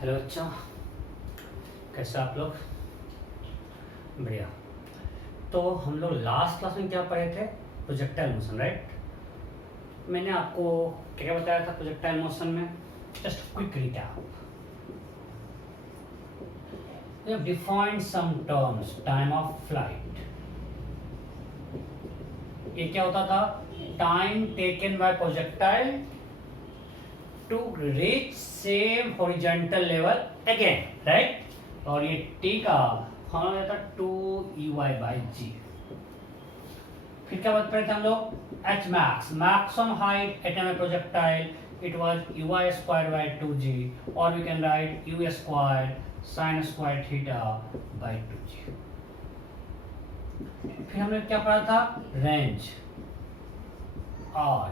Hello बच्चों, कैसे आप लोग? बढ़िया। तो हम लोग लास्ट क्लास में क्या पढ़े थे? Projectile motion, right? मैंने आपको क्या क्या बताया था प्रोजेक्टाइल मोशन में? Just quick recap. We have defined some terms, time of flight. ये क्या होता था? Time taken by projectile to reach same horizontal level again, right? और ये t का फॉर्मूला था 2EY/g। फिर क्या बात कर रहे थे हम लोग? h max, maximum height at a projectile, it was uy²/2g, or we can write u² sin² theta by 2g। फिर हमने क्या पढ़ा था? रेंज, और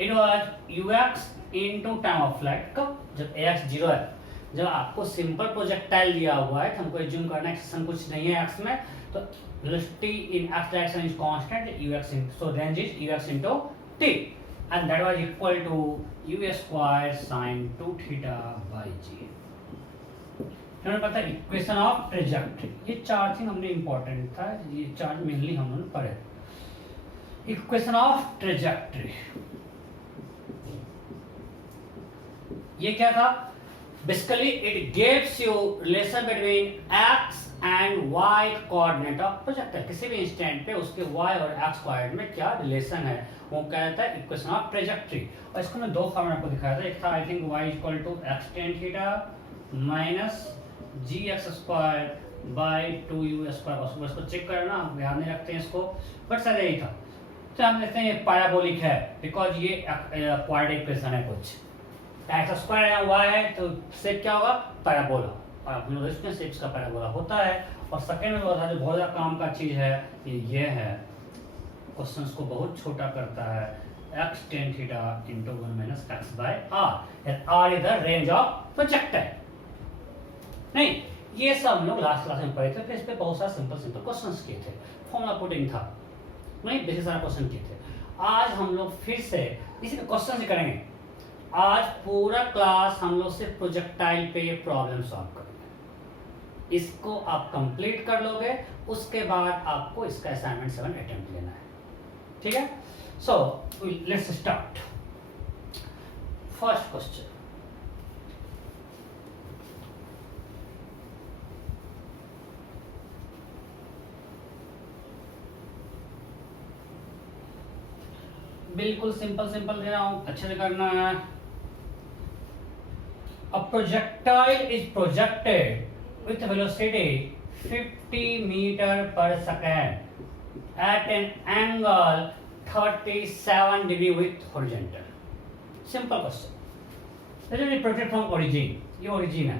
it was ux into time of flight. कब? जब ax 0 है। जब आपको सिंपल प्रोजेक्टाइल दिया हुआ है तो हमको एज्यूम करना है एक्सेशन कुछ नहीं है x में, तो velocity in x direction is constant ux, so range is ux into t, and that was equal to u² sin 2 theta by g। हमें पता है इक्वेशन ऑफ ट्रेजेक्टरी। ये चार थिंग हमने इंपॉर्टेंट था, ये चार मेनली हम लोग पढ़े। इक्वेशन ऑफ ट्रेजेक्टरी ये क्या था? Basically it gives you relation between x and y coordinate of projectile. किसी भी इंस्टेंट पे उसके y और x कोऑर्डिनेट में क्या रिलेशन है वो कहता है इक्वेशन ऑफ ट्रेजेक्टरी। और इसको मैं दो फॉर्मूला आपको दिखाया था। एक था I think y equal to x tan theta minus gx² by 2u²। उसको चेक करना, हम ध्यान नहीं रखते हैं इसको, बट सर यही था। तो हम देखते हैं ये पैराबोलिक है बिकॉज ये क्वाड्रेटिक इक्वेशन है कुछ। x² y है तो शेप क्या होगा? पैराबोला। और हम लोग इसमें शेप्स का पैराबोला होता है। और सेकंड में जो बहुत ज़्यादा काम का चीज़ है ये है, क्वेश्चंस को बहुत छोटा करता है, x tan theta into 1 minus x by r। r is the range of projectile. नहीं, ये सब हम लोग लास्ट क्लास में पढ़े थे। फिर इस पे बहुत सारे सिंपल क्वेश्चंस किए थे, फॉर्मूला पुटिंग था, नहीं बेसिक सारा क्वेश्चन किए थे। आज हम लोग फिर से इसी क्वेश्चन से करेंगे। आज पूरा क्लास हम लोग सिर्फ प्रोजेक्टाइल पे ये प्रॉब्लम सॉल्व करेंगे। इसको आप कंप्लीट कर लोगे, उसके बाद आपको इसका असाइनमेंट 7 अटेम्प्ट लेना है, ठीक है? So let's start. First question, बिल्कुल सिंपल दे रहा हूं, अच्छे से करना है। A projectile is projected with velocity 50 meter per second at an angle 37 degree with horizontal. Simple question. Let me project from origin. ये origin है,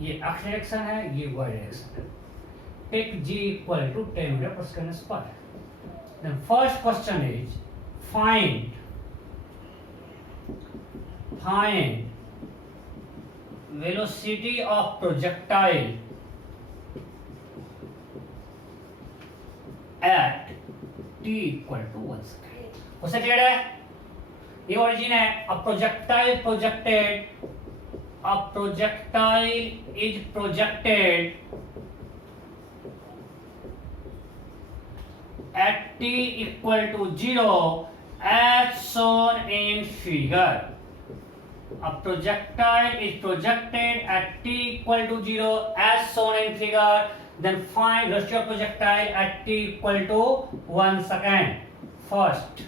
ये x डायरेक्शन है, ये y डायरेक्शन है। Take g equal to 10 meter per second square. Then first question is find velocity of projectile at t equal to 1 second। उससे clear है? ये origin है। a projectile is projected at t equal to 0 as shown in figure। A projectile is projected at t equal to 0 as shown in figure. Then find velocity of projectile at t equal to 1 second. First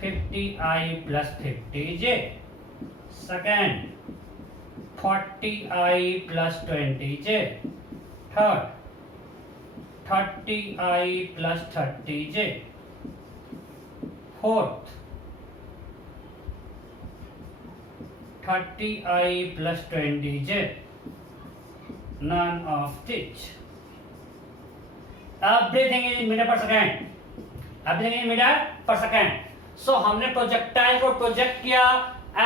50i plus 50j. Second 40i plus 20j. Third 30i plus 30j. Fourth 30i plus 20j. None of which. Everything is in meter per second. Everything is in meter per second. So हमने projectile को project किया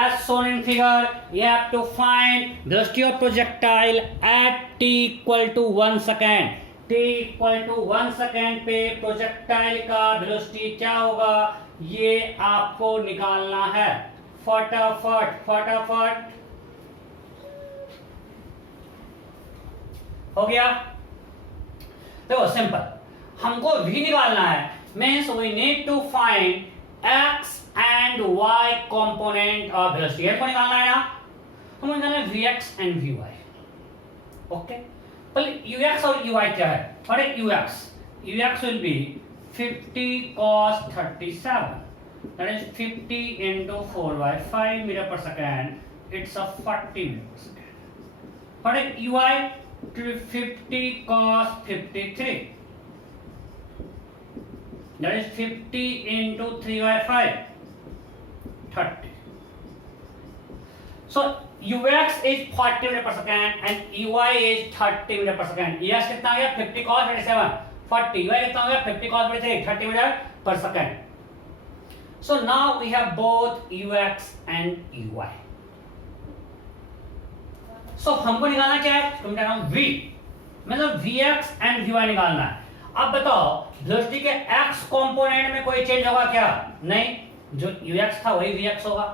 as shown in figure. You have to find velocity of projectile at t equal to 1 second. t equal to 1 second पे projectile का velocity क्या होगा ये आपको निकालना है। फटाफट फटाफट हो गया। देखो सिंपल, हमको v निकालना है, means we need to find x and y component of velocity को निकालना है ना, हमको निकालना है vx एंड vy। ओके, पहले ux और uy क्या है? What is ux? ux will be 50 cos 37, that is 50 into 4/5 meter per second, it's a 40 meter per second। What is uy? 50 cos 53, that is 50 into 3/5, 30। So ux is 40 meter per second and uy is 30 meter per second। ux कितना आ गया? 50 cos 37, 40। uy कितना हो गया? 50 cos 33, 30 meter per second। So now we have both ux and uy। So हमको निकालना क्या है? तुम निकालना v, मतलब vx एंड vy निकालना है। अब बताओ वेलोसिटी के x कंपोनेंट में कोई चेंज होगा क्या? नहीं, जो ux था वही vx होगा।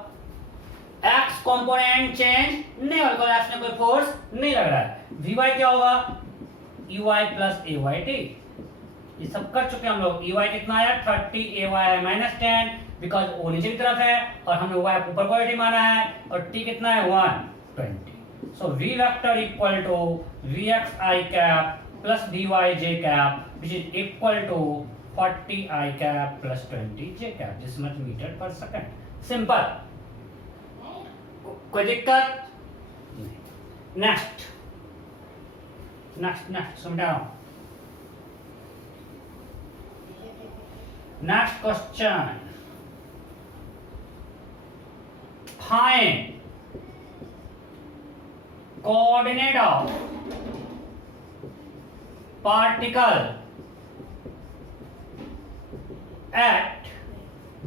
x कंपोनेंट चेंज नहीं होगा, x में कोई फोर्स नहीं लग रहा है। vy क्या होगा? uy प्लस ayt, ये सब कर चुके हम लोग। uy कितना आया? 30, ay -10, बिकॉज वो नीचे की तरफ है और हमने y ऊपर क्वांटिटी माना है, और t कितना है? 120। So v vector equal to vxi cap plus vyj cap, which is equal to 40i cap plus 20j cap, this much meter per second। Simple, कोई दिक्कत? नेक्स्ट नेक्स्ट नेक्स्ट समझाओ। Next question, find coordinate of particle at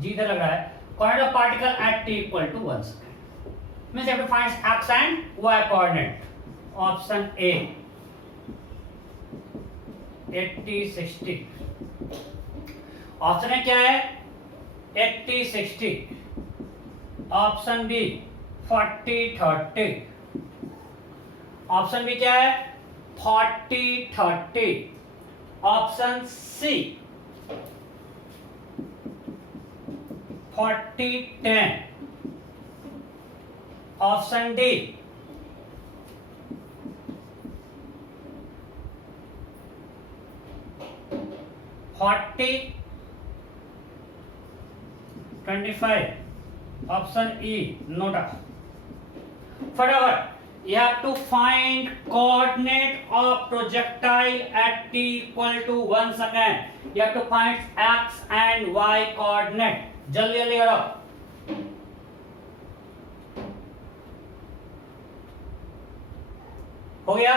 g इधर लग रहा है, coordinate of particle at t equal to 1 second, means you have to find x and y coordinate। option A 80 60, option A क्या है? 80 60। Option B 40 30। Option B क्या है? 40 30। Option C 40 10। Option D 40 25। Option E note down. फटाफट, you have to find coordinate of projectile at t equal to 1 second। you have to find x and y coordinate। जल्दी जल्दी करो। हो गया?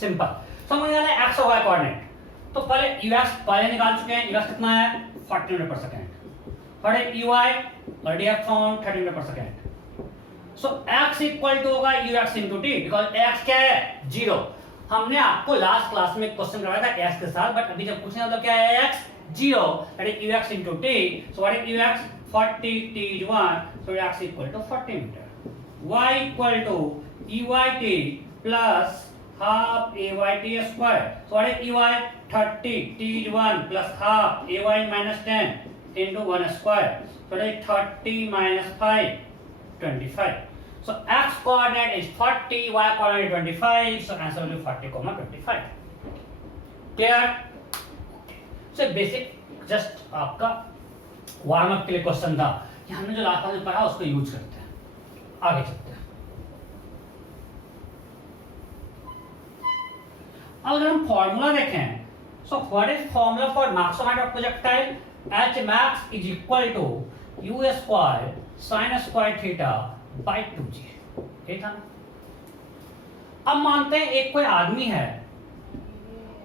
Simple. समझ आ रहा है x और y कोऑर्डिनेट। तो पहले ux पहले निकाल चुके हैं, ux कितना है? 40 मीटर पर सेकंड। और uy already have found 30 metre पर second. So x equal to होगा ux into T, because x क्या है? 0। हमने आपको लास्ट क्लास में क्वेश्चन करवाया था x के साथ, बट अभी जब पूछने तो क्या है? x 0, that is ux into T. So what is ux? 40, t is 1, so x equal to 40 metre. y equal to eyt plus half ayt square. So what is ey? 30, t is 1 plus half ay minus 10 into 1 square. So that is 30 minus 5 25। So x coordinate is 40, y coordinate 25, so answer will be 40, 25। Clear? So basic just आपका warm up के लिए question था, कि हमने जो last में पढ़ा उसको यूज करते हैं। आगे चलते हैं। अगर हम फॉर्मूला देखें, so what is formula for maximum height of projectile? h max is equal to u square sin square theta by 2g। ठीक है? अब मानते हैं एक कोई आदमी है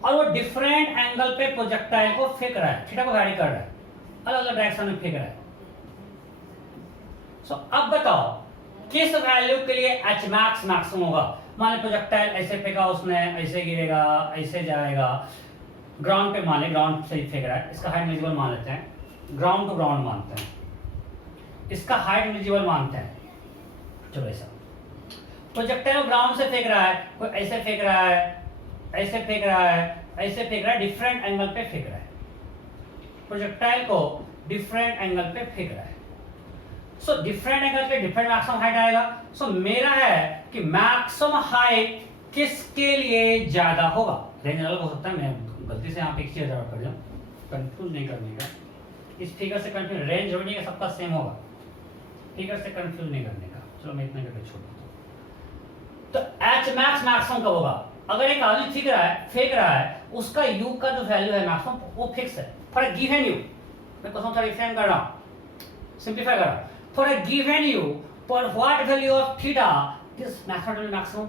और वो डिफरेंट एंगल पे प्रोजेक्टाइल को फेंक रहा है, थीटा को वैरी कर रहा है, अलग अलग डायरेक्शन में फेंक रहा है। सो अब बताओ किस वैल्यू के लिए h max मैक्सिमम होगा? मान लो प्रोजेक्टाइल ऐसे फेंका उसने, ऐसे गिरेगा, ऐसे जाएगा, ग्राउंड पे मान ले, ग्राउंड से ही फेंक रहा है, इसका हाइट नेग्लिजिबल मान लेते हैं, ग्राउंड टू ग्राउंड मानते हैं, इसका हाइट नेग्लिजिबल मानते हैं, चलो ऐसा प्रोजेक्टाइल ग्राउंड से फेंक रहा है, कोई ऐसे फेंक रहा है, ऐसे फेंक रहा है, ऐसे फेंक रहा है, डिफरेंट एंगल पे फेंक रहा है, प्रोजेक्टाइल को डिफरेंट एंगल पे फेंक रहा है। सो डिफरेंट एंगल पे डिफरेंट मैक्सिमम हाइट आएगा। सो मेरा है कि मैक्सिमम हाइट किसके लिए ज्यादा होगा, रेंज अलग हो सकता है, मैं गलती से यहाँ पे एक चीज ड्रॉ कर दूं, कंफ्यूज नहीं करने का, इस फिगर से कंफ्यूज, रेंज जोड़ने का सबका सेम होगा, फिगर से कंफ्यूज नहीं करने का। चलो मैं इतना करके छोड़ दूं। तो एच मैक्स मैक्सिमम कब होगा, अगर एक आदमी फेंक रहा है उसका यू का जो वैल्यू है मैक्सिमम वो फिक्स है फॉर अ गिवन यू, मैं क्वेश्चन थोड़ा रिफ्रेम कर रहा हूं, सिंपलीफाई कर रहा हूं, for a given you for what value of theta this maximum,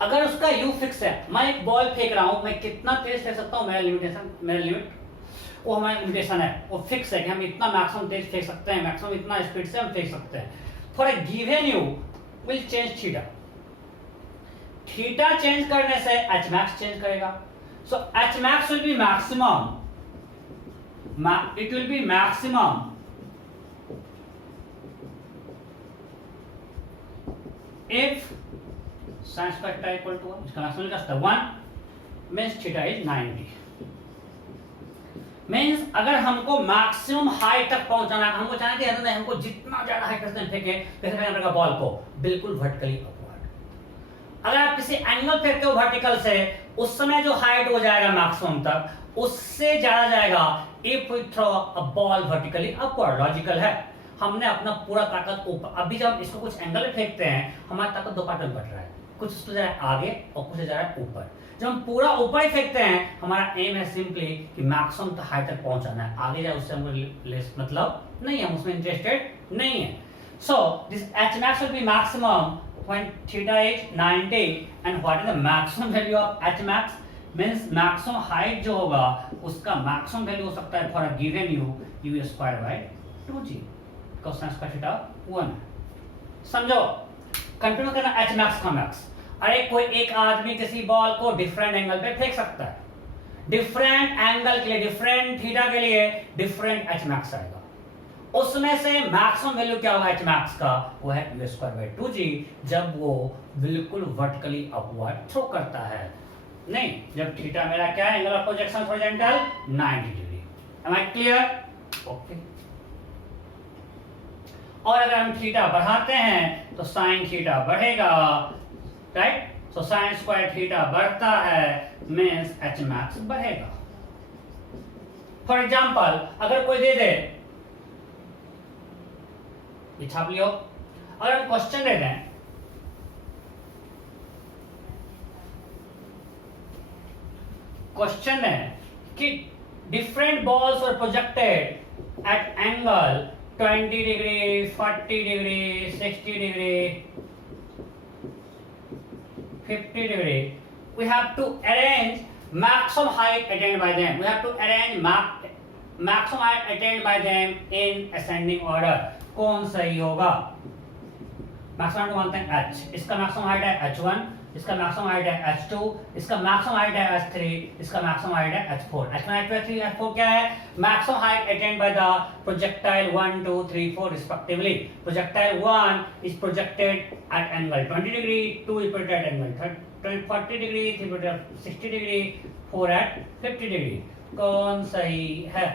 अगर उसका यू फिक्स है, मैं एक बॉल फेंक रहा हूं, मैं कितना तेज फेंक सकता हूं, मेरा लिमिट वो हमारा लिमिटेशन है, वो फिक्स है कि हम इतना मैक्सिमम तेज फेंक सकते हैं, मैक्सिमम इतना स्पीड से हम फेंक सकते हैं। For a given you will change theta, theta change करने से एच मैक्स चेंज करेगा। So H max will be maximum, it will be maximum if sin square theta equal to 1, इसका मैक्सिमम क्या है 1, means थीटा इज 90, मीन्स अगर हमको maximum height तक पहुंचाना है, हमको चाहना है कि हमको जितना ज्यादा हाइट तक फेंके, कैसे फेंकना बॉल को बिल्कुल वर्टिकली अपवर्ड। अगर आप किसी एंगल फेंकते हो वर्टिकल से, उस समय जो हाइट हो जाएगा मैक्सिमम तक, उससे ज्यादा जाएगा if we throw a ball vertically upward. Logical है, हमने अपना पूरा ताकत ऊपर, अभी जब इसको कुछ एंगल पे फेंकते हैं हमारी ताकत दो पार्ट में बट रहा है, कुछ उससे जा रहा है आगे और कुछ जा रहा है ऊपर। जब हम पूरा ऊपर ही फेंकते हैं, हमारा एम है सिंपली कि मैक्सिमम तक हाइट तक पहुंचाना है, आगे जाए उससे हमको लेस मतलब नहीं है, हम उसमें इंटरेस्टेड नहीं है। So this H max will be maximum when theta is 90 and what is the maximum value of h max means maximum height जो होगा उसका maximum value हो सकता है for a given u square by 2g cos square theta 1। समझो, continue करना h max का max। अरे कोई एक आदमी किसी बॉल को डिफरेंट एंगल पे फेंक सकता है, डिफरेंट एंगल के लिए, डिफरेंट थीटा के लिए डिफरेंट एच मैक्स आएगा, उसमें से मैक्सिमम वैल्यू क्या होगा एच मैक्स का, वो है u स्क्वायर बाय 2g, जब वो बिल्कुल वर्टिकली अपवर्ड थ्रो करता है, नहीं जब थीटा मेरा क्या है, angle of projection horizontal 90 degree. Am I clear? Okay. और अगर हम थीटा बढ़ाते हैं तो साइन थीटा बढ़ेगा, right? So sine square theta बढ़ता है मींस एच मैक्स बढ़ेगा। फॉर एग्जांपल अगर कोई दे दे, ये छाप लियो, अगर हम क्वेश्चन दे दें, क्वेश्चन है कि different balls were projected at angle 20 degree, 40 degree, 60 degree, 50 degree. We have to arrange maximum height attained by them. We have to arrange maximum height attained by them in ascending order. कौन सही होगा? Maximum मानते हैं h, इसका maximum height है h1, इसका maximum height है h2, इसका मैक्सिमम हाइट है h3, इसका मैक्सिमम हाइट है h4। h1, h2, h3, h4 क्या है? Maximum height attained by the projectile 1, 2, 3, 4 respectively. Projectile 1 is projected at angle 20 degree, 2 is projected at angle 40 degree, 3 projected at 60 degree, 4 at 50 degree. कौन सही है?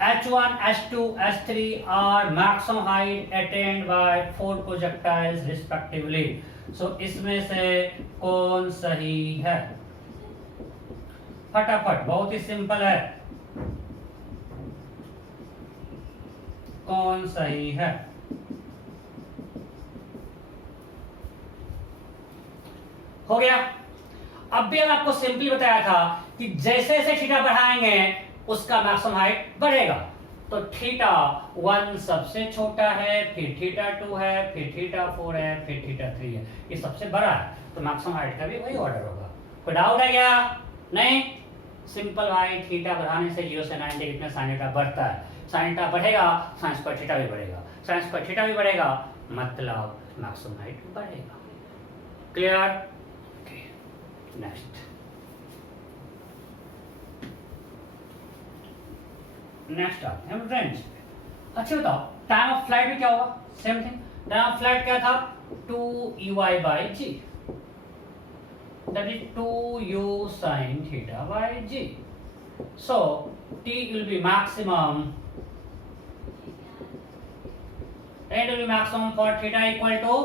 H1, H2, H3 are maximum height attained by 4 projectiles respectively. So इसमें से कौन सही है? फटाफट, बहुत ही सिंपल है, कौन सही है? हो गया। अब भी हम आपको सिंपली बताया था कि जैसे जैसे थीटा बढ़ाएंगे उसका मैक्सिमम हाइट बढ़ेगा। तो थीटा 1 सबसे छोटा है, फिर थीटा 2 है, फिर थीटा 4 है, फिर थीटा 3 है, ये सबसे बड़ा है, तो मैक्सिमम हाइट का भी वही ऑर्डर होगा। कोई डाउट है क्या? नहीं, सिंपल भाई, थीटा बढ़ाने से 0 से 90 कितना साइन थीटा बढ़ता है, साइन थीटा बढ़ेगा, साइन स्क्वायर थीटा भी बढ़ेगा, साइन स्क्वायर थीटा भी बढ़ेगा, मतलब मैक्सिमम हाइट बढ़ेगा। क्लियर? Okay, next. नेक्स्ट आते हैं रेंज। अच्छा बताओ टाइम ऑफ फ्लाइट में क्या होगा, same thing. Time of flight क्या था, 2u/g, that is 2u sin theta by g. So t will be maximum, and will be maximum for theta equal to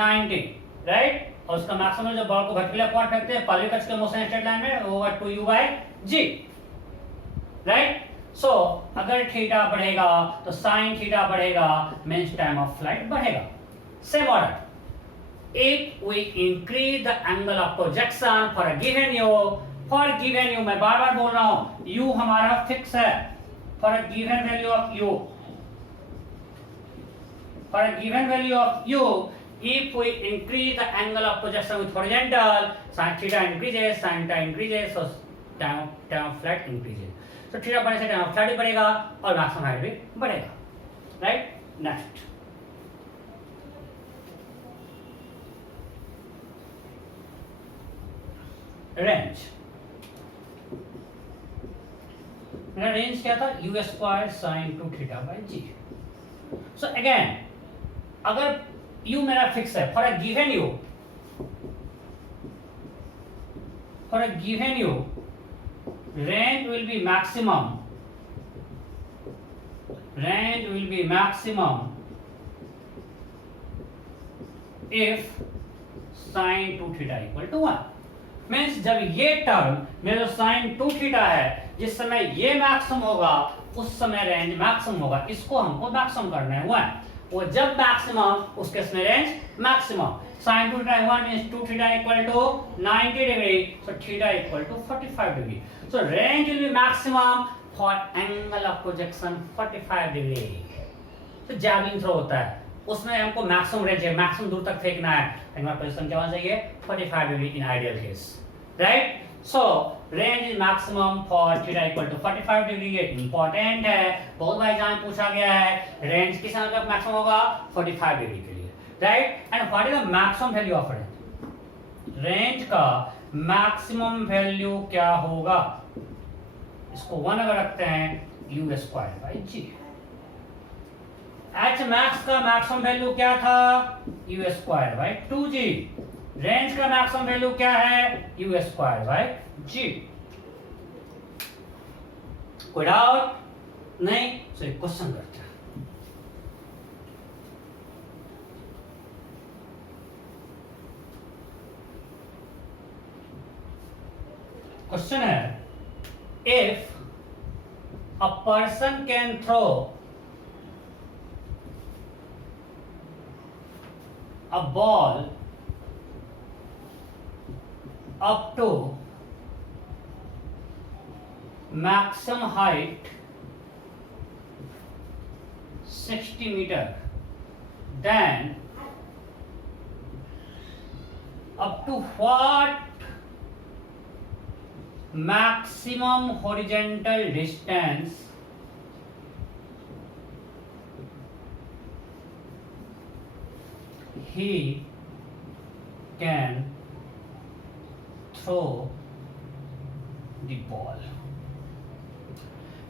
90, right? और उसका maximum जब ball को vertical appoint फेंकते हैं पहले कच के मोशन स्ट्रेट लाइन में वो होगा 2u/g, राइट? सो अगर थीटा बढ़ेगा तो साइन थीटा बढ़ेगा, मींस टाइम ऑफ फ्लाइट बढ़ेगा। Same order, if we increase the angle of projection for a given u, for given u, मैं बार बार बोल रहा हूं u हमारा फिक्स है, for a given value of u, for a given value of u, if we increase the angle of projection with horizontal, sin theta increases, sin theta increases, so time of flight increases. So theta बढ़ने से time of flight भी बढ़ेगा और maximum height भी बढ़ेगा, right? Next, range. मेरा range क्या था, u square sine 2 theta by G. So again अगर u मेरा फिक्स है, for a given u, for a given u range will be maximum, range will be maximum if sin 2 theta equal to 1. Means जब ये term मेरा जो sign 2 theta है जिस समय ये मैक्सिमम होगा उस समय रेंज मैक्सिमम होगा, इसको हमको मैक्सिमम करना है 1। वो जब मैक्सिमम उसके समय range maximum, sine 2 theta 1 means 2 theta equal to 90 degree, so theta equal to 45 degree. So range will be maximum for angle of projection 45 degree. तो जैवलिन थ्रो होता है उसमें हमको मैक्सिमम रेंज है, मैक्सिमम दूर तक फेंकना है, एंगल ऑफ प्रोजेक्शन क्या होना चाहिए, 45 degree in ideal case, right? So range is maximum for theta equal to 45 degree. ये इंपॉर्टेंट है, बहुत बार एग्जाम पूछा गया है रेंज किस एंगल का मैक्सिमम होगा, 45 डिग्री के लिए, right? And what is the maximum value of range, range का मैक्सिमम वैल्यू क्या होगा, इसको 1 अगर रखते हैं u square by G. H max का मैक्सिमम वैल्यू क्या था, u square by 2g। Range का मैक्सिमम वैल्यू क्या है, u स्क्वायर बाई g। कोई डाउट नहीं? तो एक क्वेश्चन करते हैं। क्वेश्चन है, if a person can throw a ball up to maximum height 60 meter, then up to what maximum horizontal distance he can throw the ball.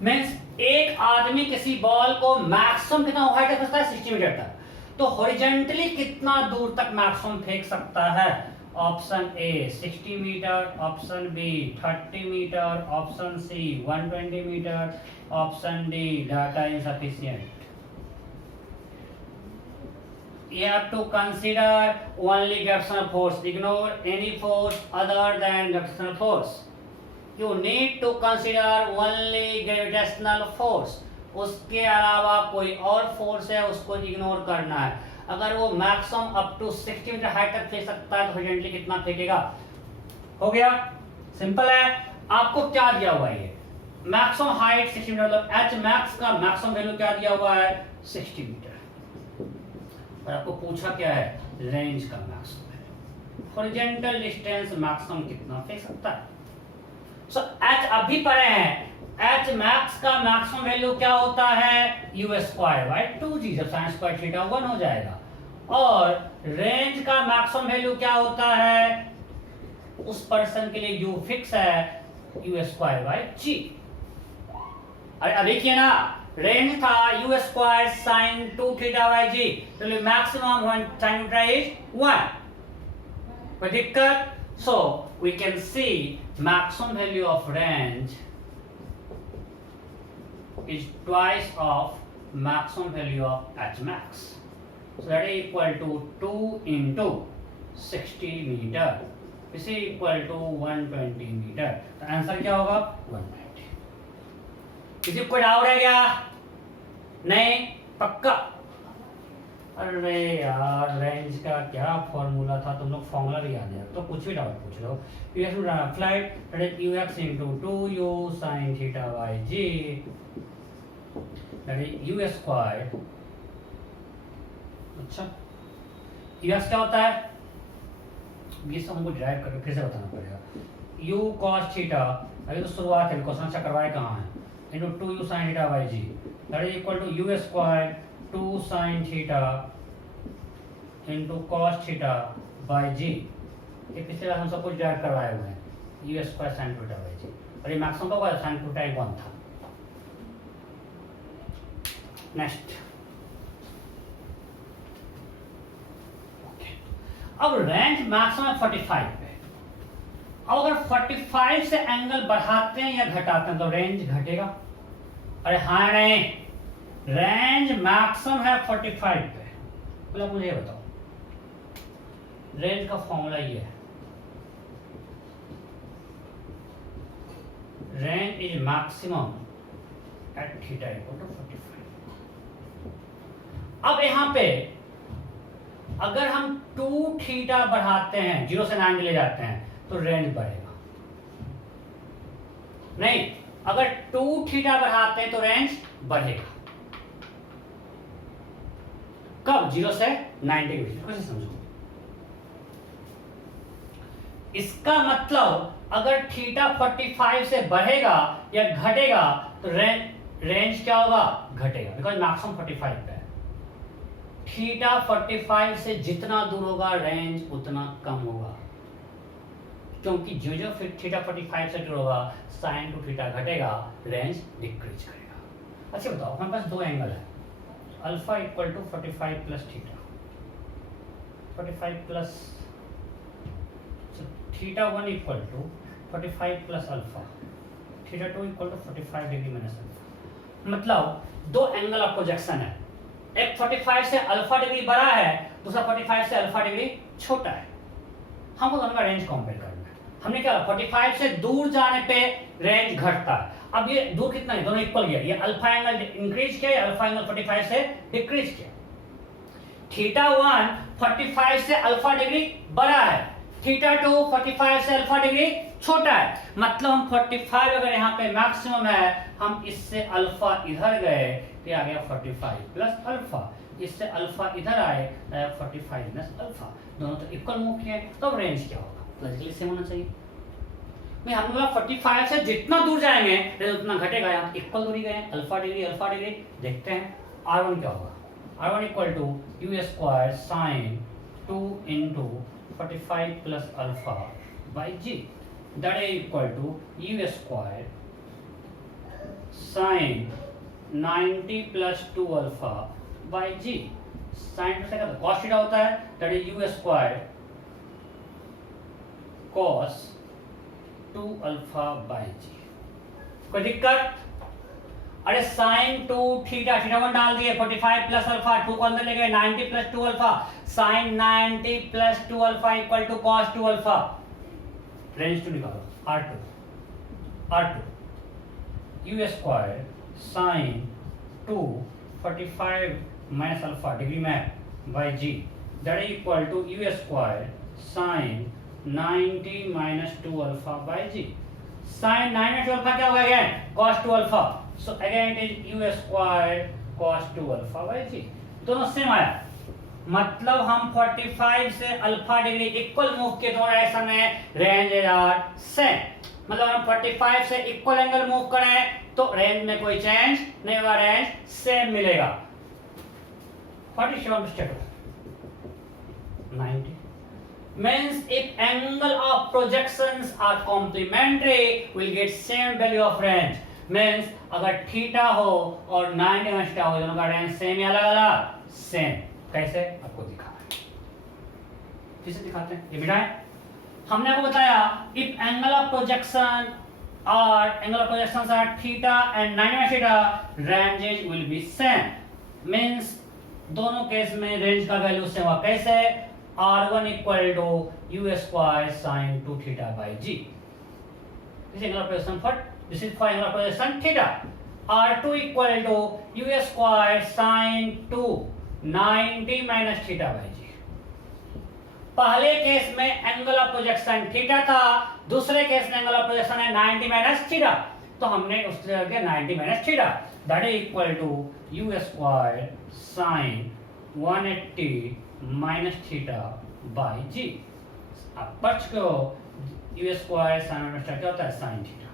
Means एक आदमी किसी बॉल को मैक्सिमम कितना हाइट तक फेंकता है, 60 मीटर तक, तो हॉरिजॉन्टली कितना दूर तक मैक्सिमम फेंक सकता है? Option A 60 metre, option B 30 metre, option C 120 metre, option D data insufficient. You have to consider only gravitational force. Ignore any force other than gravitational force. You need to consider only gravitational force. उसके अलावा कोई और force है उसको ignore करना है। अगर वो maximum up to 60 metre height तक फेंक सकता है तो हॉरिजॉन्टली कितना फेंकेगा? हो गया, सिंपल है। आपको क्या दिया हुआ है, ये मैक्सिमम हाइट 60 मीटर, मतलब एच मैक्स का मैक्सिमम वैल्यू क्या दिया हुआ है, 60 मीटर। और आपको पूछा क्या है, रेंज का मैक्सिमम है, हॉरिजॉन्टल डिस्टेंस मैक्सिमम कितना फेंक सकता है। सो एच अभी पढ़े हैं, एच मैक्स का मैक्सिमम वैल्यू क्या होता है, u स्क्वायर बाई 2g, जब साइन स्क्वायर थीटा 1 हो जाएगा। और रेंज का मैक्सिमम वैल्यू क्या होता है, उस पर्सन के लिए u फिक्स है, u स्क्वायर बाई g। अरे अभी किया ना, रेंज था u square sin 2 theta by g, तो maximum when sin theta is 1, कोई दिक्कत? So we can see maximum value of range is twice of maximum value of h max, so that is equal to 2 into 60 metre, इसे equal to 120 metre. तो answer क्या होगा? 190। किसी कोई doubt है क्या? नहीं? पक्का? अरे यार रेंज का क्या फॉर्मूला था, तुम लोग फॉर्मूला भी याद है तो कुछ भी डाउट पूछ लो। Flight that is ux into 2u sin theta by g, that is u square. अच्छा ux क्या होता है? ये सब हमको ड्राइव करके फिर से बताना पड़ेगा। u cos थीटा, अभी तो शुरुआत है, क्वेश्चन अच्छा करवाए कहाँ है, into 2u sin theta by g, that is equal to u square 2 sin theta into cos theta by g. ये पिछले बार हम सब कुछ ड्राइव करवाए हुए हैं, u square sin theta by g, और ये मैक्सिमम का होगा sin थीटा 1 था। नेक्स्ट, अब रेंज मैक्सिमम 45 पे, अब अगर 45 से एंगल बढ़ाते हैं या घटाते हैं तो रेंज घटेगा। अरे हाँ नहीं, रेंज मैक्सिमम है 45 पे, मतलब मुझे बताओ रेंज का फॉर्मूला ये है, range is maximum at theta equal to 45। अब यहां पे अगर हम 2 थीटा बढ़ाते हैं, 0 से 90 ले जाते हैं तो रेंज बढ़ेगा। नहीं, अगर 2 थीटा बढ़ाते हैं तो रेंज बढ़ेगा। कब? 0 से 90 के बीच। कैसे समझो? इसका मतलब अगर थीटा 45 से बढ़ेगा या घटेगा तो रेंज क्या होगा? घटेगा, बिकॉज मैक्सिमम 45 पे है। थीटा 45 से जितना दूर होगा रेंज उतना कम होगा, क्योंकि जो जो थीटा 45 से दूर होगा साइन टू थीटा घटेगा, रेंज डिक्रीज करेगा। अच्छा बताओ, हमारे पास दो एंगल है, alpha equal to 45 plus theta, 45 plus theta 1 equal to 45 plus alpha, theta 2 equal to 45 degree minus alpha. मतलब दो एंगल ऑफ प्रोजेक्शन है, एक 45 से अल्फा डिग्री बड़ा है, दूसरा 45 से अल्फा डिग्री छोटा है। हमको दोनों का रेंज कंपेयर करना है। हमने क्या 45 से दूर जाने पे रेंज घटता है। अब ये दूर कितना है? दोनों इक्वल गया, ये अल्फा एंगल इंक्रीज किया, अल्फा एंगल 45 से डिक्रीज किया। थीटा 1 45 से अल्फा डिग्री बड़ा है, थीटा 2 45 से अल्फा डिग्री छोटा है। मतलब हम 45 अगर यहाँ पे मैक्सिमम है, हम इससे अल्फा इधर गए तो आ गया 45 प्लस अल्फा, इससे अल्फा इधर आए 45 प्लस अल्फा, दोनों तो इक्वल मूव किए, तो रेंज क्या होगा? लॉजिकली सेम होना चाहिए। मैं हम लोग 45 से जितना दूर जाएंगे रेंज उतना घटेगा। यहाँ इक्वल दूरी गए, अल्फा डिग्री। देखते हैं R1 क्या होगा। R1 equal to u square sine 2 into 45 plus alpha by g, that is equal to u square sine 90 plus 2 alpha by g. Sine से क्या कॉस थीटा होता है, that is u square cos 2 alpha by g. कोई दिक्कत? अरे sign 2 theta, theta 1 डाल दिए, 45 plus alpha, 2 को अंदर ले गए, 90 plus 2 alpha, sine 90 plus 2 alpha equal to cos 2 alpha. Range two निकालो, R2 u square sine 2 45 minus alpha degree में by g, that is equal to u square sine 90 minus 2 alpha by g. Sine 90 alpha क्या होगा? Again cos 2 अल्फा, so again it is u square cos 2 alpha by g. दोनों same आया, मतलब हम 45 से alpha degree equal move के दोनों डायरेक्शन में, रेंज आर सेम। मतलब हम 45 से इक्वल एंगल मूव करें तो रेंज में कोई चेंज नहीं होगा, रेंज सेम मिलेगा। 47 step 90 means if angle of projections are complementary we'll get same value of range। Means अगर थीटा हो और 90 माइनस थीटा हो, दोनों का रेंज सेम या अलग अलग? सेम। कैसे? आपको दिखा रहा है, किसे दिखाते हैं, ये बिठाएं। हमने आपको बताया if angle of projection are theta and 90 minus theta, ranges will be same. Means दोनों केस में रेंज का वैल्यू सेम हुआ। कैसे? r1 equal to u square sine 2 theta by g. This angle of projection for this is for angle of projection theta. r2 equal to u square sine 2 90 minus theta by g. पहले case में angle of projection theta था, दूसरे case में angle of projection है 90 minus theta, तो हमने उससे आगे 90 minus theta, that is equal to u square sine 180 minus theta by g. आप पढ़ चुके हो u square sine minus theta क्या होता है? Sine theta.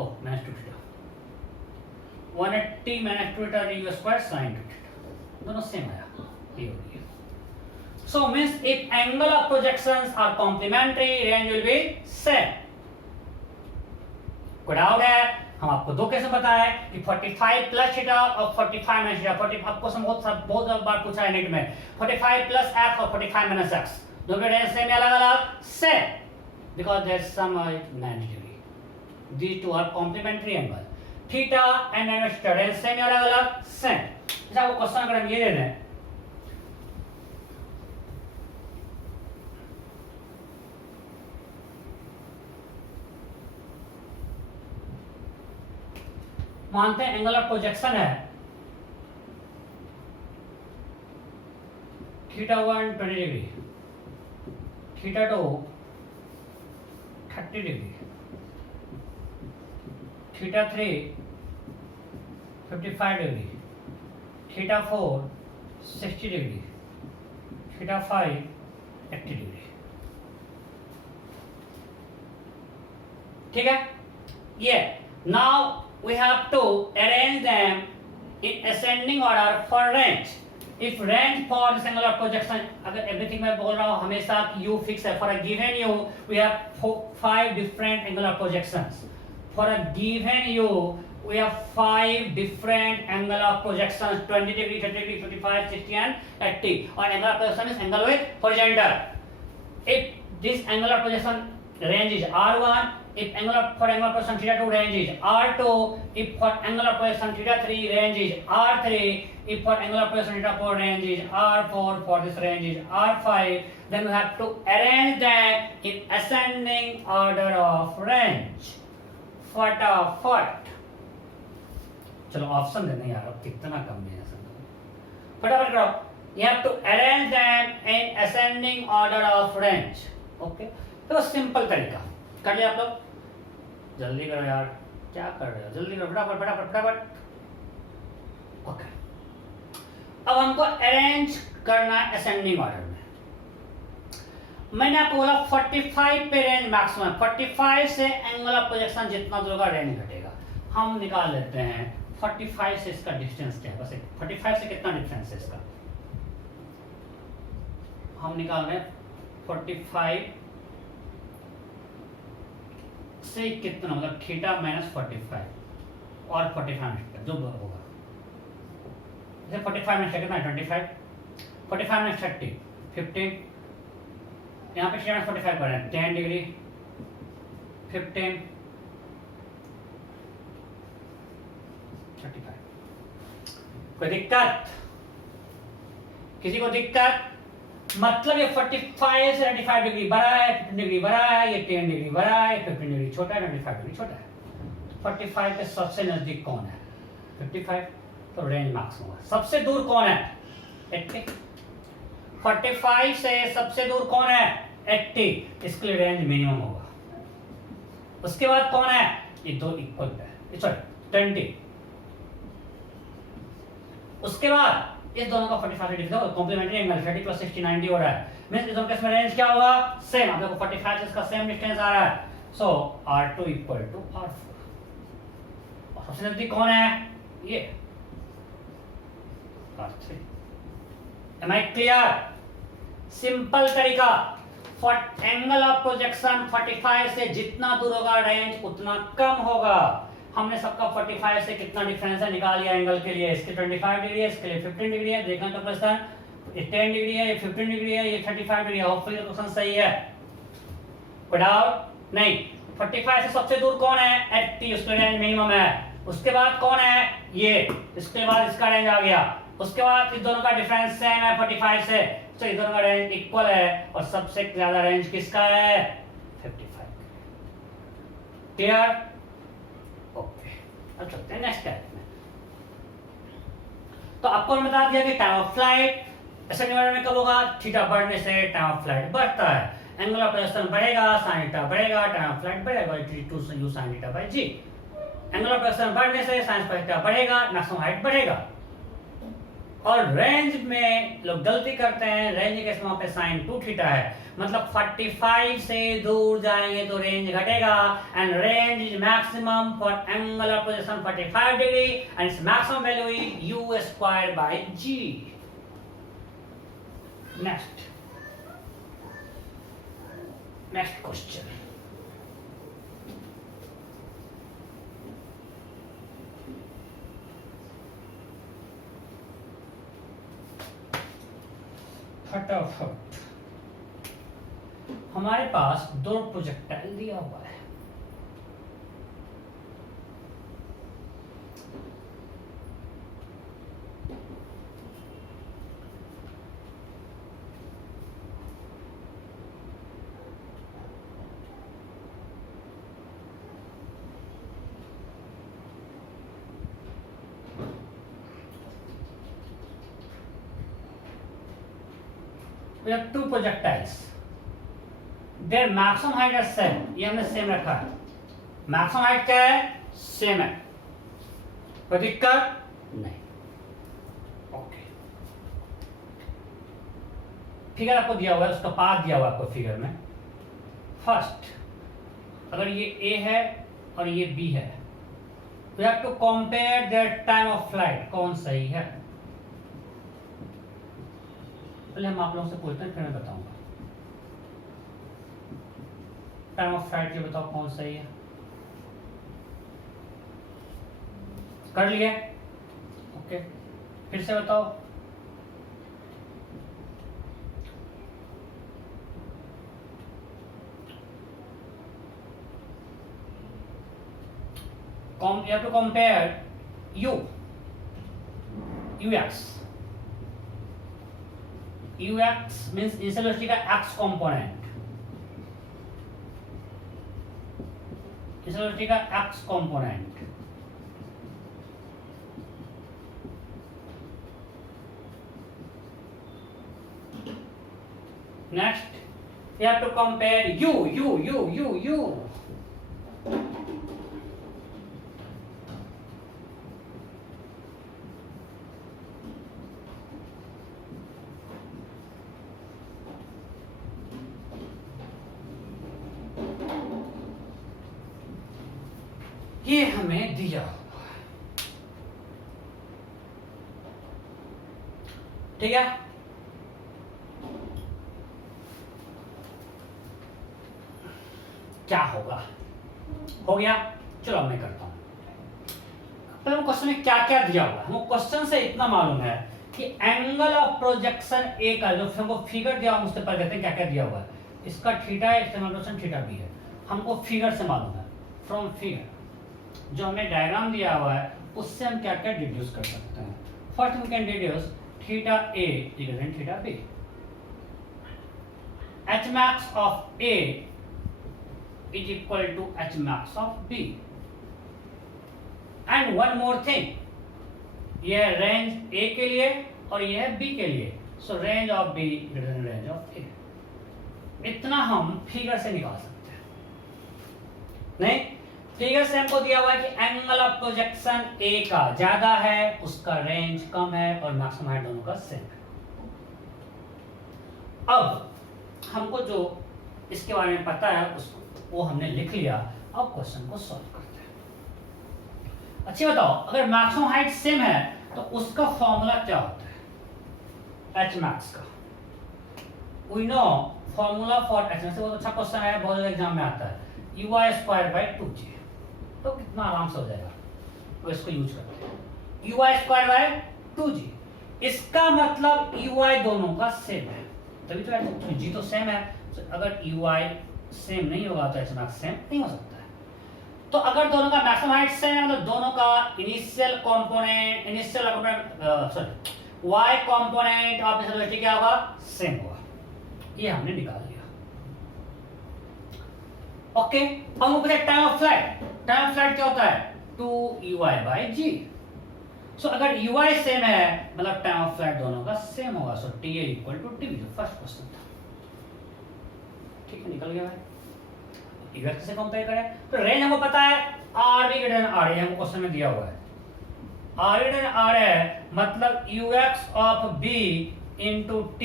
Oh minus 2 theta, 180 minus 2 theta u square sine 2 theta, दोनों सेम आया, ये हो गया। So means if angle of projections are complementary, range will be same. कोई डाउट है? हम आपको दो केस में बताया कि 45 प्लस थीटा और 45 माइनस थीटा। 40 आपको बहुत बार पूछा है नेट में, 45 प्लस x और 45 माइनस x, दोनों के रेंज सेम या अलग अलग? Same, because their sum is 90 degree. These two are complementary angle. Theta and 90 theta range same या अलग अलग? सेम। जैसे आपको क्वेश्चन अगर हम ये दे दें, मानते हैं एंगल ऑफ प्रोजेक्शन है theta 1 20 degree, theta 2 30 degree, theta 3 55 degree, theta 4 60 degree, theta 5 80 degree. ठीक है? ये now we have to arrange them in ascending order for range. If range for this angle of projection, अगर everything मैं बोल रहा हूँ हमेशा u fix है, for a given u we have 5 different angle of projections. For a given u we have 5 different angle of projections, 20 degree, 30 degree, 55, 60 and 80. और angle of projection is angle with horizontal. If this angle of projection range is r1, if angle of for angle of projection theta 2 range is r2, if for angle of projection theta 3 range is r3, if for angle of projection theta 4 range is r4, for this range is r5, then we have to arrange that in ascending order of range. फटाफट चलो option देना यार, अब कितना कम है, फटाफट करो। You have to arrange them in ascending order of range. Okay, तो सिंपल तरीका कर लिया आप लोग, जल्दी करो यार, क्या कर रहे हो, जल्दी करो, फटाफट फटाफट फटाफट। ओके, अब हमको अरेंज करना है असेंडिंग ऑर्डर में। मैंने आपको बोला 45 पे रेंज मैक्सिमम, 45 से एंगल ऑफ प्रोजेक्शन जितना दूर का रेंज घटेगा हम निकाल लेते हैं। 45 से इसका डिस्टेंस क्या है, बस 45 से कितना डिफरेंस है इसका हम निकाल रहे हैं। 45 से कितना मतलब थीटा माइनस 45 और 45 जो होगा, जैसे 45 में कितना है 25, 45 में 30 15, यहाँ पे थीटा माइनस 45 कर रहे हैं 10 डिग्री 15 35। कोई दिक्कत, किसी को दिक्कत? मतलब ये 45 से 35 डिग्री बड़ा है, 15 डिग्री बड़ा है, ये 10 डिग्री बड़ा है, 15 डिग्री छोटा है, 25 डिग्री छोटा है। 45 के सबसे नजदीक कौन है 55, तो रेंज मार्क्स होगा। सबसे दूर कौन है 80, 45 से सबसे दूर कौन है 80, इसके लिए रेंज मिनिमम होगा। उसके बाद कौन है, ये दो इक्वल है, सॉरी 20, उसके बाद इस दोनों का 45 डिग्री का कॉम्प्लीमेंट्री एंगल 30 प्लस 60 90 हो रहा है, मींस इस दोनों के इसमें रेंज क्या होगा सेम। आप देखो 45 से इसका सेम डिस्टेंस आ रहा है, सो R2 इक्वल टू R4। और सबसे नजदीक कौन है ये R3। Am I clear? Simple तरीका एंगल ऑफ प्रोजेक्शन 45 से जितना दूर होगा रेंज उतना कम होगा। हमने सबका 45 से कितना डिफरेंस है निकाल लिया एंगल के लिए। इसके 25 डिग्री है, इसके लिए 15 डिग्री है। देखना तो क्वेश्चन, ये 10 डिग्री है, ये 15 डिग्री है, ये 35 डिग्री है। होपफुली क्वेश्चन सही है, कोई डाउट नहीं। 45 से सबसे दूर कौन है? 80, उसका रेंज मिनिमम है। उसके बाद कौन है? ये, इसके बाद इसका रेंज आ गया। उसके बाद इस दोनों का डिफरेंस सेम है 45 से, तो इस दोनों का रेंज इक्वल है। और सबसे ज्यादा रेंज किसका है? 55। क्लियर? ओके, अब चलते हैं नेक्स्ट टाइप में। तो आपको बता दिया कि टाइम ऑफ फ्लाइट ऐसे एनवायरनमेंट में कब होगा? थीटा बढ़ने से टाइम ऑफ फ्लाइट बढ़ता है, एंगल ऑफ रोटेशन बढ़ेगा, sin थीटा बढ़ेगा, टाइम ऑफ फ्लाइट बढ़ेगा, t2 u sin theta by g। Angle of rotation बढ़ने से sin थीटा बढ़ेगा, मैक्सिमम हाइट बढ़ेगा। और रेंज में लोग गलती करते हैं, रेंज के वहां पे sin 2 थीटा है, मतलब 45 से दूर जाएंगे तो रेंज घटेगा। And range is maximum for angle of position 45 degree and its maximum value is u square by g। Next question, फटाफट। हमारे पास दो प्रोजेक्टाइल दिया हुआ है। We have two projectiles. Their maximum height is same. ये हमने सेम रखा है। मैक्सिमम हाइट क्या है? सेम है, कोई दिक्कत नहीं। ओके, फिगर आपको दिया हुआ है, उसका पाथ दिया हुआ है आपको फिगर में। फर्स्ट, अगर ये A है और ये B है, we have to compare their time of flight, कौन सही है। पहले हम आप लोगों से पूछते हैं, फिर मैं बताऊंगा। टाइम ऑफ फ्लाइट ये बताओ कौन सही है। कर लिए? ओके, फिर से बताओ। You have to compare ux means initial velocity का x कंपोनेंट, इनिशियल वेलोसिटी का x component. Next you have to compare u। ये हमें दिया हुआ है, ठीक है। क्या होगा? हो गया, चलो मैं करता हूं। पहले क्वेश्चन में क्या क्या दिया हुआ है, हमको क्वेश्चन से इतना मालूम है कि एंगल ऑफ प्रोजेक्शन ए का जो हमको फिगर दिया हुआ, उससे पहले कहते हैं क्या क्या दिया हुआ है। इसका थीटा है, इसका रोटेशन थीटा भी है, हमको फिगर से मालूम है। फ्रॉम फिगर जो हमें डायग्राम दिया हुआ है उससे हम क्या क्या डिड्यूस कर सकते हैं। First we can deduce theta A equal to theta B. H max of A is equal to H max of B. And one more thing, यह रेंज ए के लिए और यह है बी के लिए, so range of B greater than range of A. इतना हम फिगर से निकाल सकते हैं। नहीं, फिगर से हमको दिया हुआ है कि एंगल ऑफ प्रोजेक्शन ए का ज्यादा है, उसका रेंज कम है और मैक्सिमम हाइट दोनों का सेम है। अब हमको जो इसके बारे में पता है उसको वो हमने लिख लिया। अब क्वेश्चन को सॉल्व करते हैं। अच्छी बताओ, अगर मैक्सिमम हाइट सेम है तो उसका फॉर्मूला क्या होता है? एच मैक्स का we know formula for X, वैसे बहुत अच्छा क्वेश्चन है, बहुत ज्यादा एग्जाम में आता है, you I square by 2g, तो कितना आराम से हो जाएगा, तो इसको यूज करते हैं, you I square by 2g, इसका मतलब यू आई दोनों का सेम है, तभी तो जी तो सेम है, तो अगर यू आई सेम नहीं होगा तो एक्स मैक्स सेम नहीं हो सकता है। तो अगर दोनों का मैक्सिमम हाइट सेम है, मतलब दोनों का initial component sorry y component of this velocity क्या होगा, सेम होगा, ये हमने निकाल लिया। ओके, अब हम पूछे time of flight, time of flight क्या होता है 2ui बाई g, सो अगर ui सेम है मतलब टाइम ऑफ फ्लाइट दोनों का सेम होगा, सो ta इक्वल टू tv, जो फर्स्ट क्वेश्चन था, ठीक है, निकल गया भाई। यूएक्स से कंपेयर करें तो रेंज हमको पता है r भी ग्रेटर देन r, ये हमको क्वेश्चन में दिया हुआ है, r ग्रेटर देन r है मतलब ux of b into t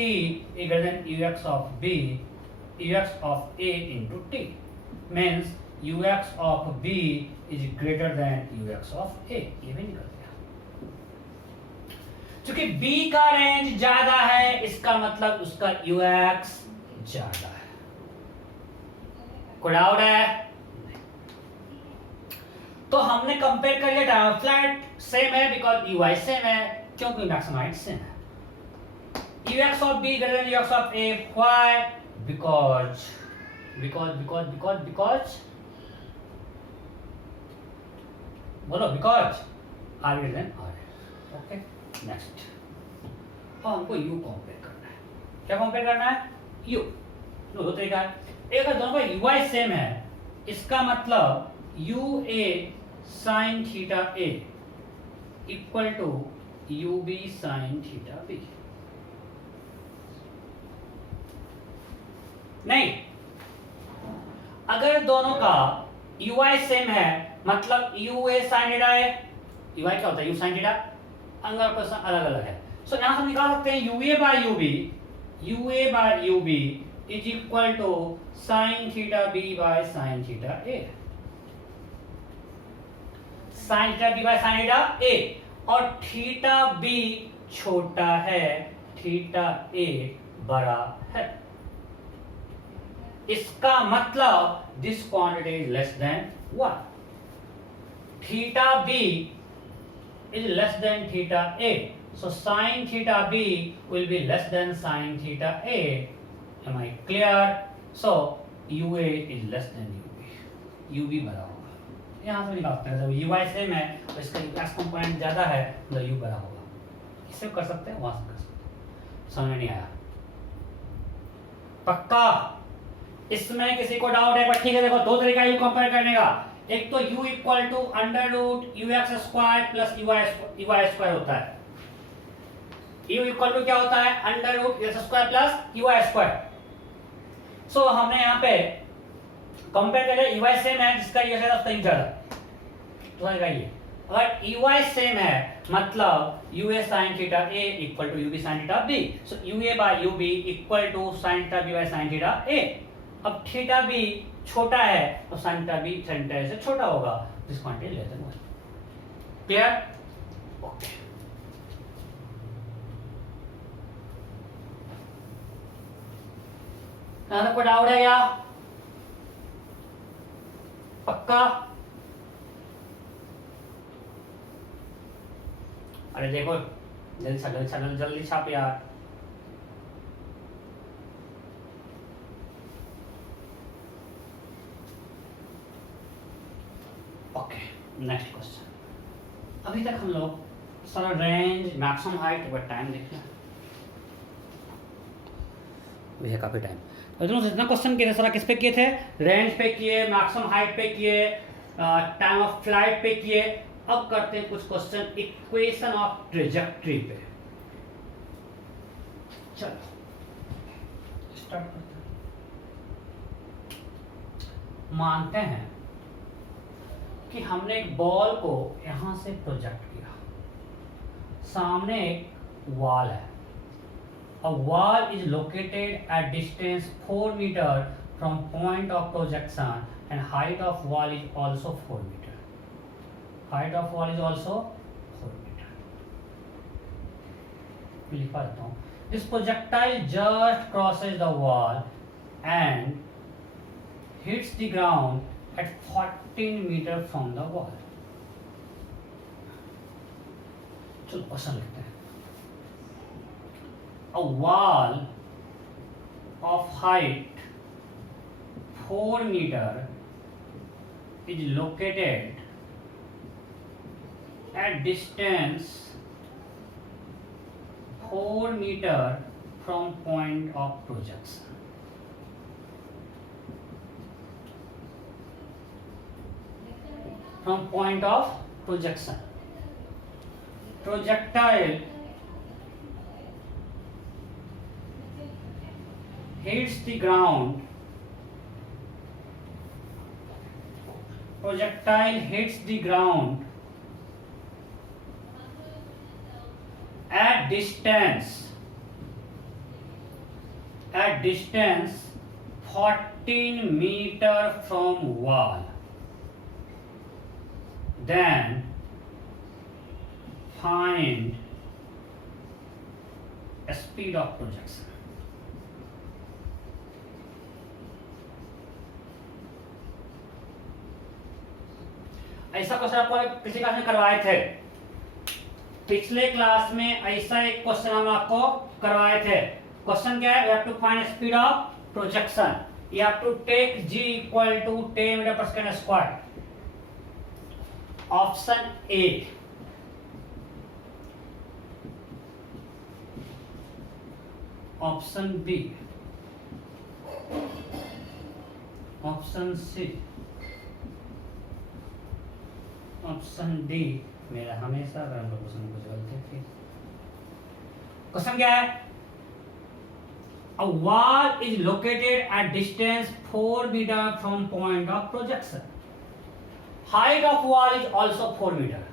is greater than ux of b, ux of a into t, means ux of b is greater than ux of a, ये भी निकल गया। क्योंकि b का range ज्यादा है, इसका मतलब उसका ux ज्यादा है, कोई डाउट है? तो हमने कंपेयर कर लिया, टाइम ऑफ फ्लाइट सेम है बिकॉज ui सेम है, क्योंकि मैक्सिमम हाइट सेम है। ux of b greater than ux of a, why? because बोलो, because r greater than r है। ओके, नेक्स्ट, अब हमको u कंपेयर करना है, क्या कंपेयर करना है, u, दो तरीका है, एक अगर दोनों का ui सेम है, इसका मतलब ua sin theta a equal to ub sin theta b, नहीं, अगर दोनों का ui सेम है मतलब ua sin थीटा है, ui क्या होता है u sin थीटा, अगर क्वेश्चन अलग अलग है, सो यहां से निकाल सकते हैं ua by ub is equal to sin theta b by sin theta a, sin theta b by sin theta a, और थीटा b छोटा है, थीटा a बड़ा है, इसका मतलब this quantity is less than 1, थीटा b is less than theta a, so sin theta b will be less than sin theta a, am I clear? So ua is less than ub बड़ा होगा, यहाँ से निकाल सकते हैं, जब ui same है तो इसका x कंपोनेंट ज्यादा है तो u बड़ा होगा, इससे कर सकते हैं, वहां से कर सकते हैं, समझ में नहीं आया? पक्का? इसमें किसी को डाउट है? पर ठीक है, देखो दो तरीका यू कंपेयर करने का, एक तो u equal to under root ux square plus uy square होता है, u इक्वल टू क्या होता है under root x square plus uy square, so हमने यहाँ पे कंपेयर कर लिया, uy सेम है, जिसका u है उसका u ज्यादा, तो लगाइए, अगर uy सेम है मतलब ua sin theta a equal to ub sin theta b, so ua by ub equal to sin theta b by sin theta a, अब थीटा b छोटा है तो sin theta b sin theta a से छोटा होगा, this quantity less than 1, clear? Okay, यहां तक कोई डाउट है क्या? पक्का? अरे देखो जल्दी छाप यार, ओके, नेक्स्ट क्वेश्चन। अभी तक हम लोग सारा रेंज, मैक्सिमम हाइट, एक बार टाइम देख लें, अभी है काफी टाइम, तो जितना क्वेश्चन किए थे सारा किस पे किए थे, रेंज पे किए, मैक्सिमम हाइट पे किए, टाइम ऑफ फ्लाइट पे किए, अब करते हैं कुछ क्वेश्चन इक्वेशन ऑफ ट्रेजेक्टरी पे, चलो स्टार्ट करते हैं। मानते हैं कि हमने एक बॉल को यहां से प्रोजेक्ट किया, सामने एक वॉल है, a wall is located at distance 4 meter from point of projection and height of wall is also 4 meter, height of wall is also 4 meter, लिखा देता हूं, this projectile just crosses the wall and hits the ground at 14 meter from the wall. चलो question लिखते हैं. A wall of height 4 meter is located at distance 4 meter from point of projection. From point of projection, projectile hits the ground. Projectile hits the ground at distance 14 meter from wall. Then find speed of projection. ऐसा question आपको किसी class में करवाए थे. पिछले class में ऐसा एक क्वेश्चन हम आपको करवाए थे. क्वेश्चन क्या है? You have to find speed of projection. You have to take g equal to 10 meter per second square. Option A. Option B. Option C. Option D. मेरा हमेशा रैंडम क्वेश्चन कुछ गलती थी. क्वेश्चन क्या है? A wall is located at distance 4 meter from point of projection. Height of wall is also 4 meter.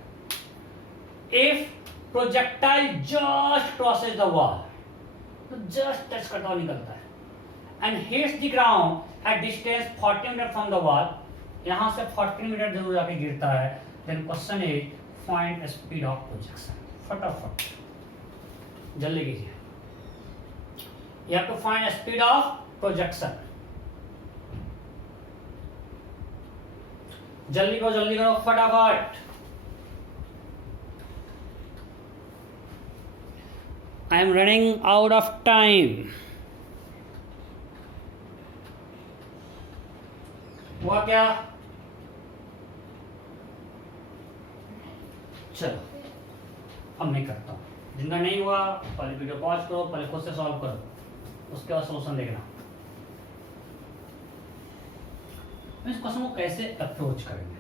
If projectile just crosses the wall, तो just touch करता हुआ निकलता है, and hits the ground at distance 40 meter from the wall, यहाँ से 40 metre जरूर जाके गिरता है. Then question is find speed of projection. फटाफट जल्दी कीजिए. You have to find speed of projection. जल्दी करो फटाफट. I am running out of time. हुआ क्या? चलो अब मैं करता हूँ. जिनका नहीं हुआ पहले वीडियो पॉज करो, पहले खुद से सॉल्व करो, उसके बाद सोल्यूशन देखना. इस क्वेश्चन को कैसे अप्रोच करेंगे?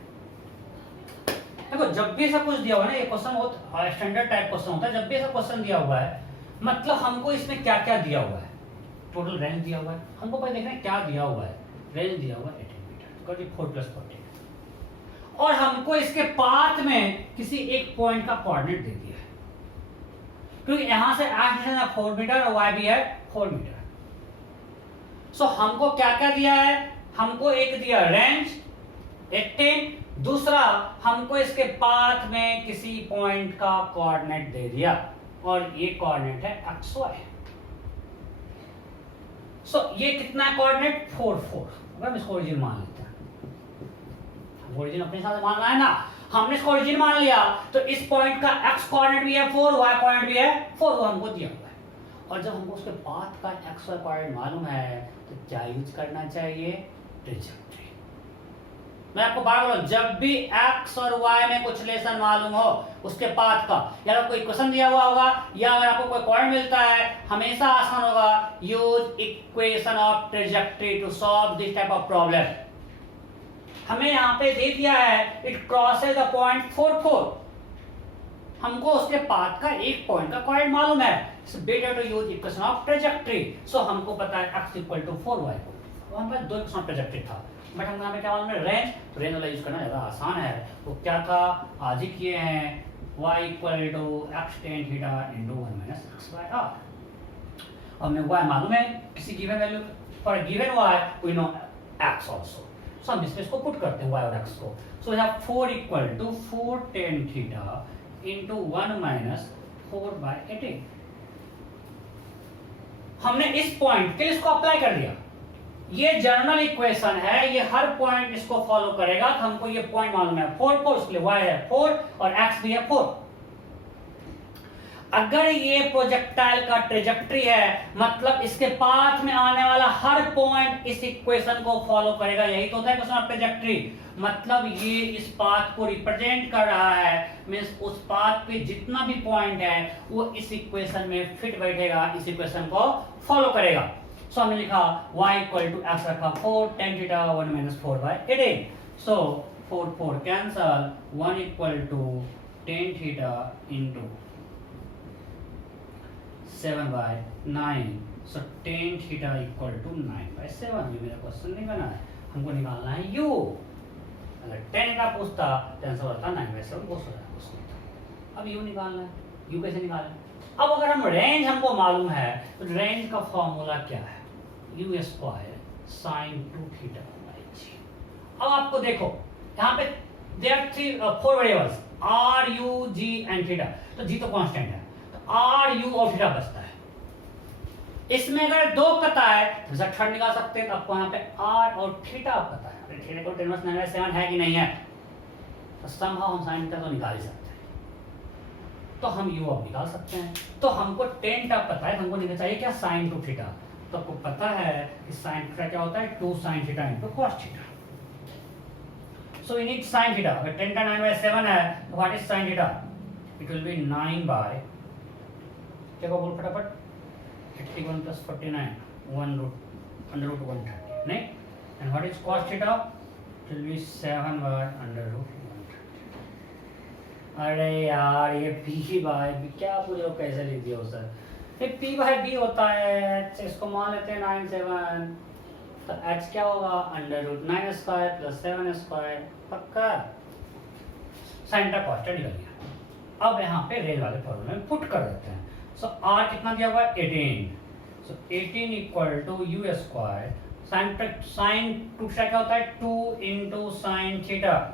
देखो जब भी ऐसा कुछ दिया हुआ है ना, ये क्वेश्चन बहुत स्टैंडर्ड टाइप क्वेश्चन होता है. जब भी ऐसा क्वेश्चन दिया हुआ है मतलब हमको इसमें क्या क्या दिया हुआ है. टोटल रेंज दिया हुआ है, हमको पहले देखना है क्या दिया हुआ है. रेंज दिया हुआ है 18 मीटर, 4 + 14, और हमको इसके पाथ में किसी एक पॉइंट का कोऑर्डिनेट दे दिया है, क्योंकि यहां से एक्स है 4 मीटर और वाई भी है 4 मीटर. सो हमको क्या क्या दिया है? हमको एक दिया रेंज 18, दूसरा हमको इसके पाथ में किसी पॉइंट का कोऑर्डिनेट दे दिया, और ये कोऑर्डिनेट है एक्स वाई. सो ये कितना कोऑर्डिनेट 4 4. हम इसको ओरिजिन मान लेते हैं. ओरिजिन अपने साथ मान रहा है ना, हमने इसको ओरिजिन मान लिया, तो इस पॉइंट का एक्स कोऑर्डिनेट भी है 4, वाई कोऑर्डिनेट भी है 4, वो हमको दिया हुआ है. और जब हमको उसके पाथ का एक्स वाई कोऑर्डिनेट मालूम है तो क्या यूज करना चाहिए? ट्रेजेक्टरी. मैं आपको बार बार जब भी एक्स और वाई में कुछ रिलेशन मालूम हो उसके पाथ का, या कोई क्वेश्चन दिया हुआ होगा या अगर आपको कोई कोऑर्डिनेट मिलता है, हमेशा आसान होगा use equation of trajectory to solve this type of problem. हमें यहाँ पे दे दिया है इट क्रॉसेस द पॉइंट 4 4. हमको उसके पाथ का एक पॉइंट का कोऑर्डिनेट मालूम है. It's better to use equation of trajectory. So हमको पता है x = 4 y. वहां पर दो इक्वेशन ट्रेजेक्टरी था, बट हम यहाँ पे क्या मालूम है? रेंज. रेंज वाला यूज करना ज्यादा आसान है. वो क्या था आज ही किए हैं, y = x tan θ × 1 - x/r. हमें y मालूम है किसी given value for given y we know x also. So हम इसको पुट करते हैं y और x को. So we have 4 = 4 tan θ × 1 - 4/18. हमने इस पॉइंट के लिए इसको अप्लाई कर दिया. ये जनरल इक्वेशन है, ये हर पॉइंट इसको फॉलो करेगा। तो हमको ये पॉइंट मालूम है 4 4, उसके लिए y है 4 और x भी है 4। अगर ये प्रोजेक्टाइल का ट्रेजेक्टरी है, मतलब इसके पाथ में आने वाला हर पॉइंट इस इक्वेशन को फॉलो करेगा। यही तो होता है क्वेश्चन ऑफ ट्रेजेक्टरी, मतलब ये इस पाथ को रिप्रेजेंट कर रहा है, मींस उस पाथ पे जितना भी पॉइंट है वो इस इक्वेशन में फिट बैठेगा, इस इक्वेशन को फॉलो करेगा। सो हमने लिखा y इक्वल टू x रखा 4 tan theta 1 minus 4 by 18। So 4 4 cancel, 1 equal to tan theta into 7 by 9। So tan theta equal to 9 by 7। ये मेरा क्वेश्चन नहीं बना है, हमको निकालना है u। अगर 10 का पूछता तो आंसर होता 9 बाय 7, बहुत सारा क्वेश्चन। अब u निकालना है, u कैसे निकालें? अब अगर हम रेंज हमको मालूम है तो रेंज का फॉर्मूला क्या है? u square sine 2 theta by g। अब आपको देखो यहाँ पे there are 4 variables r u g and theta, तो g तो कांस्टेंट है, तो r u और थीटा बचता है। इसमें अगर 2 पता है तो थर्ड निकाल सकते हैं, तो आपको यहाँ पे r और थीटा पता है। अरे थीटा को 10⁻⁹ है कि नहीं है, तो somehow हम साइन थीटा तो निकाल ही सकते हैं, तो हम u अब निकाल सकते हैं। तो हमको tan टा पता है, हमको निकालना चाहिए क्या? Sine 2 theta. तो आपको पता है कि साइन थीटा क्या होता है? 2 sine theta into cos theta. So we need sine theta. अगर tan का 9/7 है तो what is sine theta? It will be 9 by, क्या को बोल फटाफट, 81 प्लस 49 1 रूट अंडर रूट 130, नहीं? And what is cos theta? It will be 7 by under root 130। अरे यार ये p बाय b क्या पूछ रहे हो, कैसे लिख दिया हो सर? ये p बाय b होता है, इसको मान लेते हैं 9 7, तो h क्या होगा? Under root 9 square plus 7 square, पक्का। साइन का कॉन्स्टेंट निकल गया। अब यहाँ पे रेल वाले फॉर्मूले में पुट कर देते हैं। सो r कितना दिया हुआ है? 18। So 18 equal to u square sine 2 theta क्या होता है? 2 into sine theta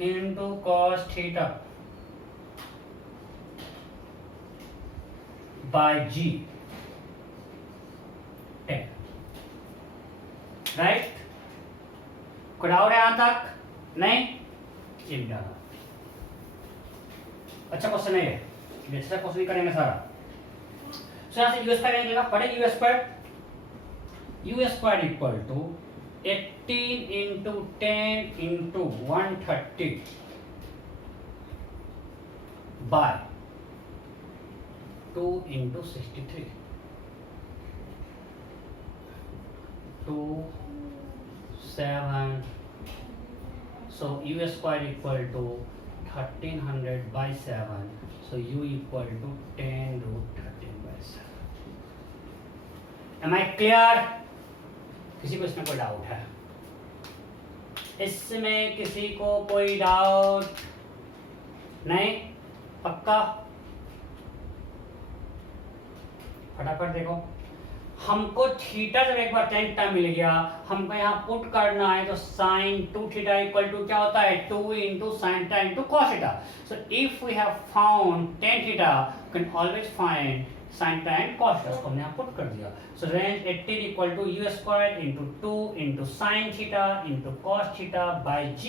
into cos theta by g, 10, right? कोई डाउट है यहां तक? नहीं? ये भी डाला। अच्छा क्वेश्चन है ये, अच्छा क्वेश्चन ही करेंगे सारा। सो यहां से u स्क्वायर निकलेगा, पढ़े u square equal to 18 into 10 into 130 by 2 into 63, 2 7। so u square equal to 1300 by 7, so u equal to 10 root 13 by 7। am I clear? किसी को इसमें कोई डाउट है? इसमें किसी को कोई डाउट नहीं? पक्का? फटाफट देखो, हमको थीटा जब एक बार tan थीटा मिल गया, हमको यहाँ पुट करना है, तो साइन 2 थीटा इक्वल टू क्या होता है? 2 into sine theta into cos theta. So if we have found tan theta, can always find sine theta and cos theta, हमने यहाँ पुट कर दिया। So range 18 equal to u square into 2 into sine theta into cos theta by g।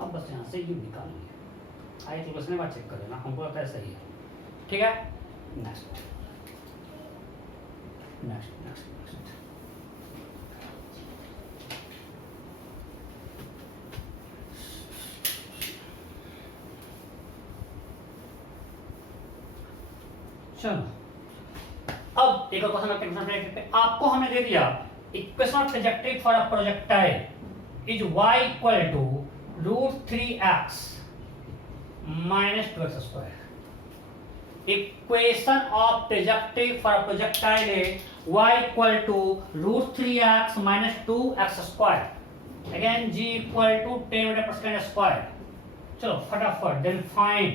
अब बस यहाँ से u निकाल लिया। आइए तो क्वेश्चन बार चेक कर लेना, हमको लगता है सही है। ठीक है, नेक्स्ट next चलो, अब एक और क्वेश्चन करते हैं। आपको हमने दे दिया equation of trajectory for a projectile is y equal to √3x minus 2x square. Equation of trajectory for a projectile है y equal to √3x minus 2x square. Again g equal to 10 square. चलो फटाफट, then find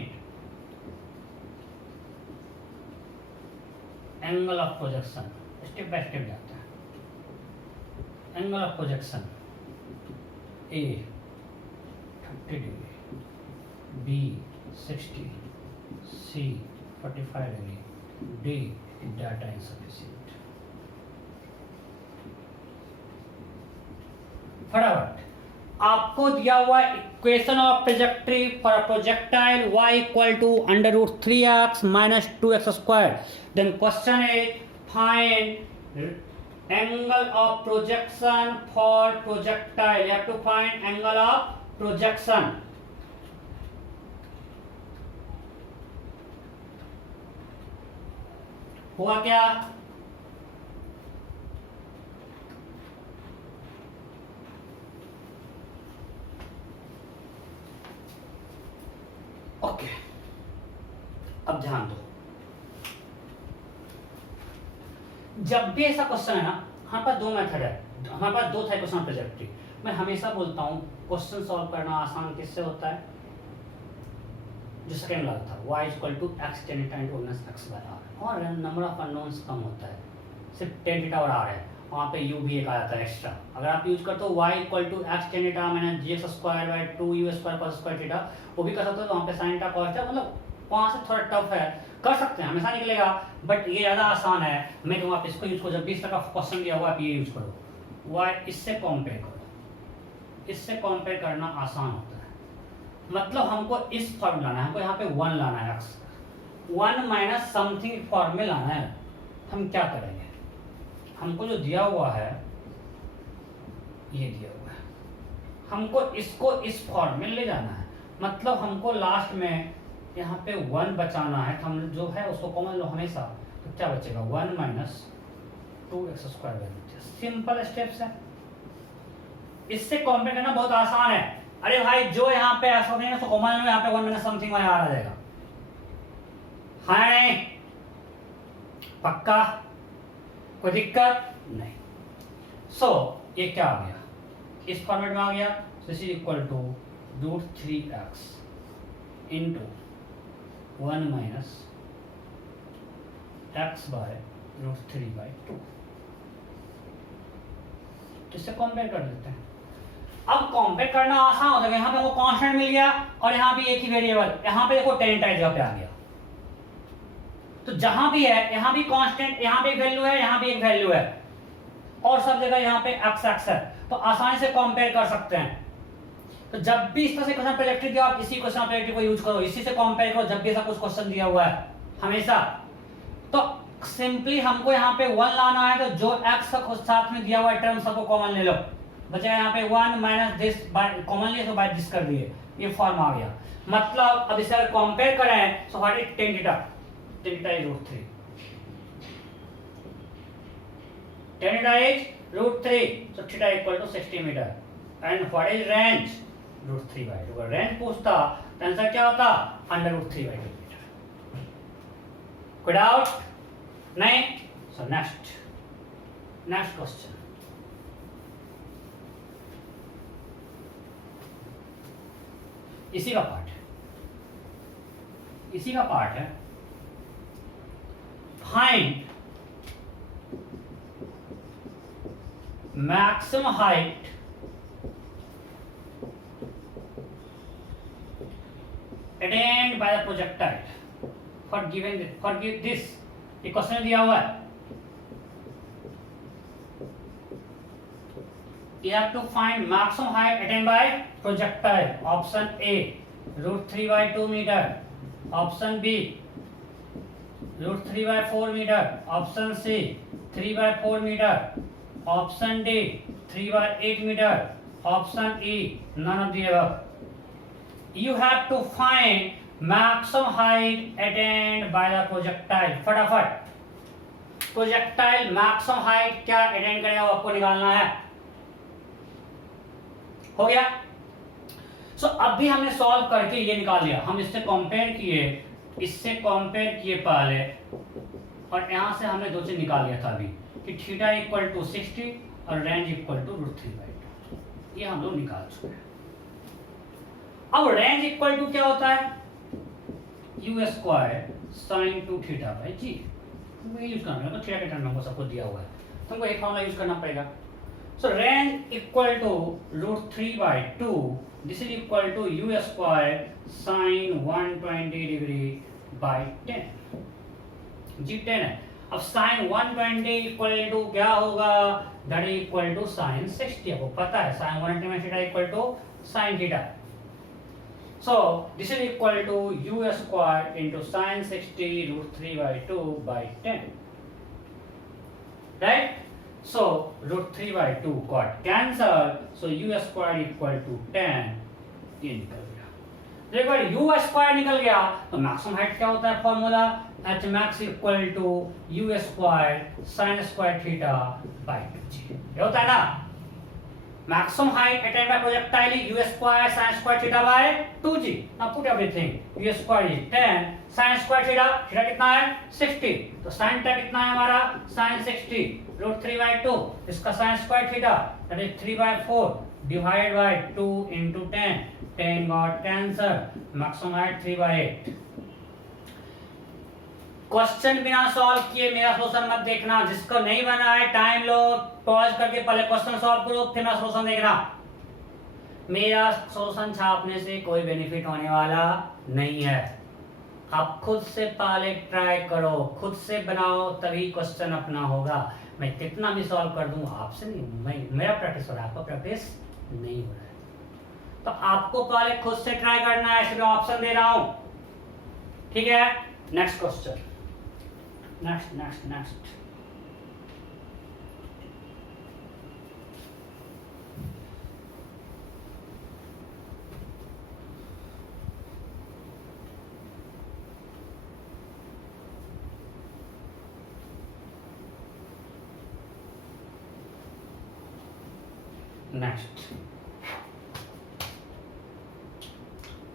angle of projection. Step by step जाता है। Angle of projection A 30 degree, B 60, C 45 degree, D data insufficient. फटाफट आपको दिया हुआ equation of trajectory for a projectile y equal to √3x minus 2x square. Then question is find angle of projection for projectile. You have to find angle of projection. हुआ क्या? Okay अब ध्यान दो. जब भी ऐसा क्वेश्चन है ना, हमारे पास दो मेथड है, हमारे पास दो टाइप क्वेश्चन प्रोजेक्टरी. मैं हमेशा बोलता हूं क्वेश्चन सॉल्व करना आसान किससे होता है? जो सेकंड वाला था y equal to x tan theta into minus x by r, और नंबर ऑफ अननोन्स कम होता है, सिर्फ tan theta और r है, वहाँ पे u भी एक आ जाता है एक्स्ट्रा. अगर आप यूज करते हो y equal to x tan theta minus gx square by 2u square cos square theta, वो भी कर सकते हो. तो वहाँ पे sin theta cos theta, मतलब वहाँ से थोड़ा टफ है, कर सकते हैं, हमेशा निकलेगा, बट ये ज़्यादा आसान है. मैं कहूँगा आप इसको यूज करो. जब भी इस तरह का क्वेश्चन दिया हुआ आप ये यूज करो. y इससे कंपेयर करो, इससे कंपेयर करना आसान होता है. मतलब हमको इस फॉर्म लाना है, हमको यहाँ पे 1 लाना है, x 1 माइनस समथिंग फॉर्म में लाना है. हम क्या करेंगे? हमको जो दिया हुआ है ये दिया हुआ है, हमको इसको इस फॉर्म में ले जाना है. मतलब हमको लास्ट में यहाँ पे 1 बचाना है. तो हम जो है उसको कॉमन लो हमेशा. तो क्या बचेगा? 1 minus 2x square value. Simple steps है, इससे कंपेयर करना बहुत आसान है. अरे भाई जो यहाँ पे ऐसा नहीं है तो कॉमन लो, यहाँ पे 1 माइनस समथिंग वहाँ आ जाएगा. हाँ नहीं? पक्का? कोई दिक्कत नहीं. सो ये क्या आ गया? इस फॉर्मेट में आ गया. This is equal to √3x इंटू 1 माइनस x बाय √3/2. इससे कंपेयर कर देते हैं. अब कंपेयर करना आसान होता है. यहाँ पे वो कांस्टेंट मिल गया और यहाँ भी एक ही वेरिएबल. यहाँ पे देखो tan theta जगह पे आ गया. तो जहां भी है यहाँ भी कांस्टेंट, यहाँ पे एक वैल्यू है, यहाँ भी एक वैल्यू है, और सब जगह यहाँ पे x है. तो आसानी से कंपेयर कर सकते हैं. तो जब भी इस तरह से क्वेश्चन प्रोजेक्टरी दिया, आप इसी क्वेश्चन प्रोजेक्टरी को यूज करो, इसी से कंपेयर करो. जब भी ऐसा कुछ क्वेश्चन दिया हुआ है हमेशा, तो सिंपली हमको यहाँ पे 1 लाना है. तो जो x का साथ में दिया हुआ टर्म सबको कॉमन ले लो. बचेगा यहाँ पे 1 माइनस दिस बाय कॉमन ले, तो बाय दिस कर दिए. ये फॉर्म आ गया. मतलब अब इसे अगर कंपेयर करें तो what is tan theta? tan theta is √3. tan theta is √3. So theta equal to 60 meter. And what is range? √3/2. अगर रेंज पूछता तो आंसर क्या होता? √3/2 मीटर. कोई डाउट नहीं? So next question. इसी का पार्ट है. Find maximum height attained by the projectile for give this. ये क्वेश्चन दिया हुआ है. You have to find maximum height attained by projectile. Option A √3/2 meter. Option B √3/4 meter. Option C 3/4 meter. Option D 3/8 meter. Option E none of the above. You have to find maximum height attained by the projectile. फटाफट projectile maximum height क्या attain करेगा वो आपको निकालना है. हो गया. सो अब भी हमने सॉल्व करके ये निकाल लिया. हम इससे कंपेयर किए पहले, और यहां से हमने दो चीज निकाल लिया था अभी कि थीटा इक्वल टू 60 और रेंज इक्वल टू √3/2. ये हम लोग निकाल चुके हैं. अब रेंज इक्वल टू क्या होता है? u square sin 2θ/g. हमको यूज करना है. तो थीटा के टर्म में हमको सबको दिया हुआ है, तो हमको एक फॉर्मूला यूज करना पड़ेगा. So range equal to √3/2. This is equal to u square sin 120 degree by 10. G 10 है. अब sin 120 इक्वल टू क्या होगा? That is equal to sine 60। आपको पता है sine 180 minus theta equal to sine theta. So this is equal to u square into sin 60 root 3 by 2 by 10, right? So root 3 by 2 got cancelled, so u square equal to 10, ये निकल गया। एक बार u square निकल गया तो maximum height क्या होता है formula, h max equal to u square sin square theta by 2g, ये होता है ना। maximum height attained by projectile is u square sin square theta by 2g। now put everything, u square is 10, sin square theta, theta कितना है 60, तो sin theta कितना है हमारा sin 60 root 3 by 2, इसका sin square theta that is 3 by 4 divided by 2 into 10, 10 got cancelled, maximum height 3 by 8। Question बिना solve किए मेरा सोल्यूशन मत देखना, जिसको नहीं बना है टाइम लो, पॉज करके पहले क्वेश्चन सॉल्व करो फिर मेरा सोल्यूशन देखना। मेरा सोल्यूशन छापने से कोई बेनिफिट होने वाला नहीं है। आप खुद से पहले ट्राई करो, खुद से बनाओ, तभी क्वेश्चन अपना होगा। मैं कितना भी सॉल्व कर दूं आपसे नहीं, मेरा प्रैक्टिस हो रहा है, आपका प्रैक्टिस नहीं हो रहा है। तो आपको पहले खुद से ट्राई करना है, इसलिए ऑप्शन दे रहा हूं, ठीक है। नेक्स्ट क्वेश्चन, next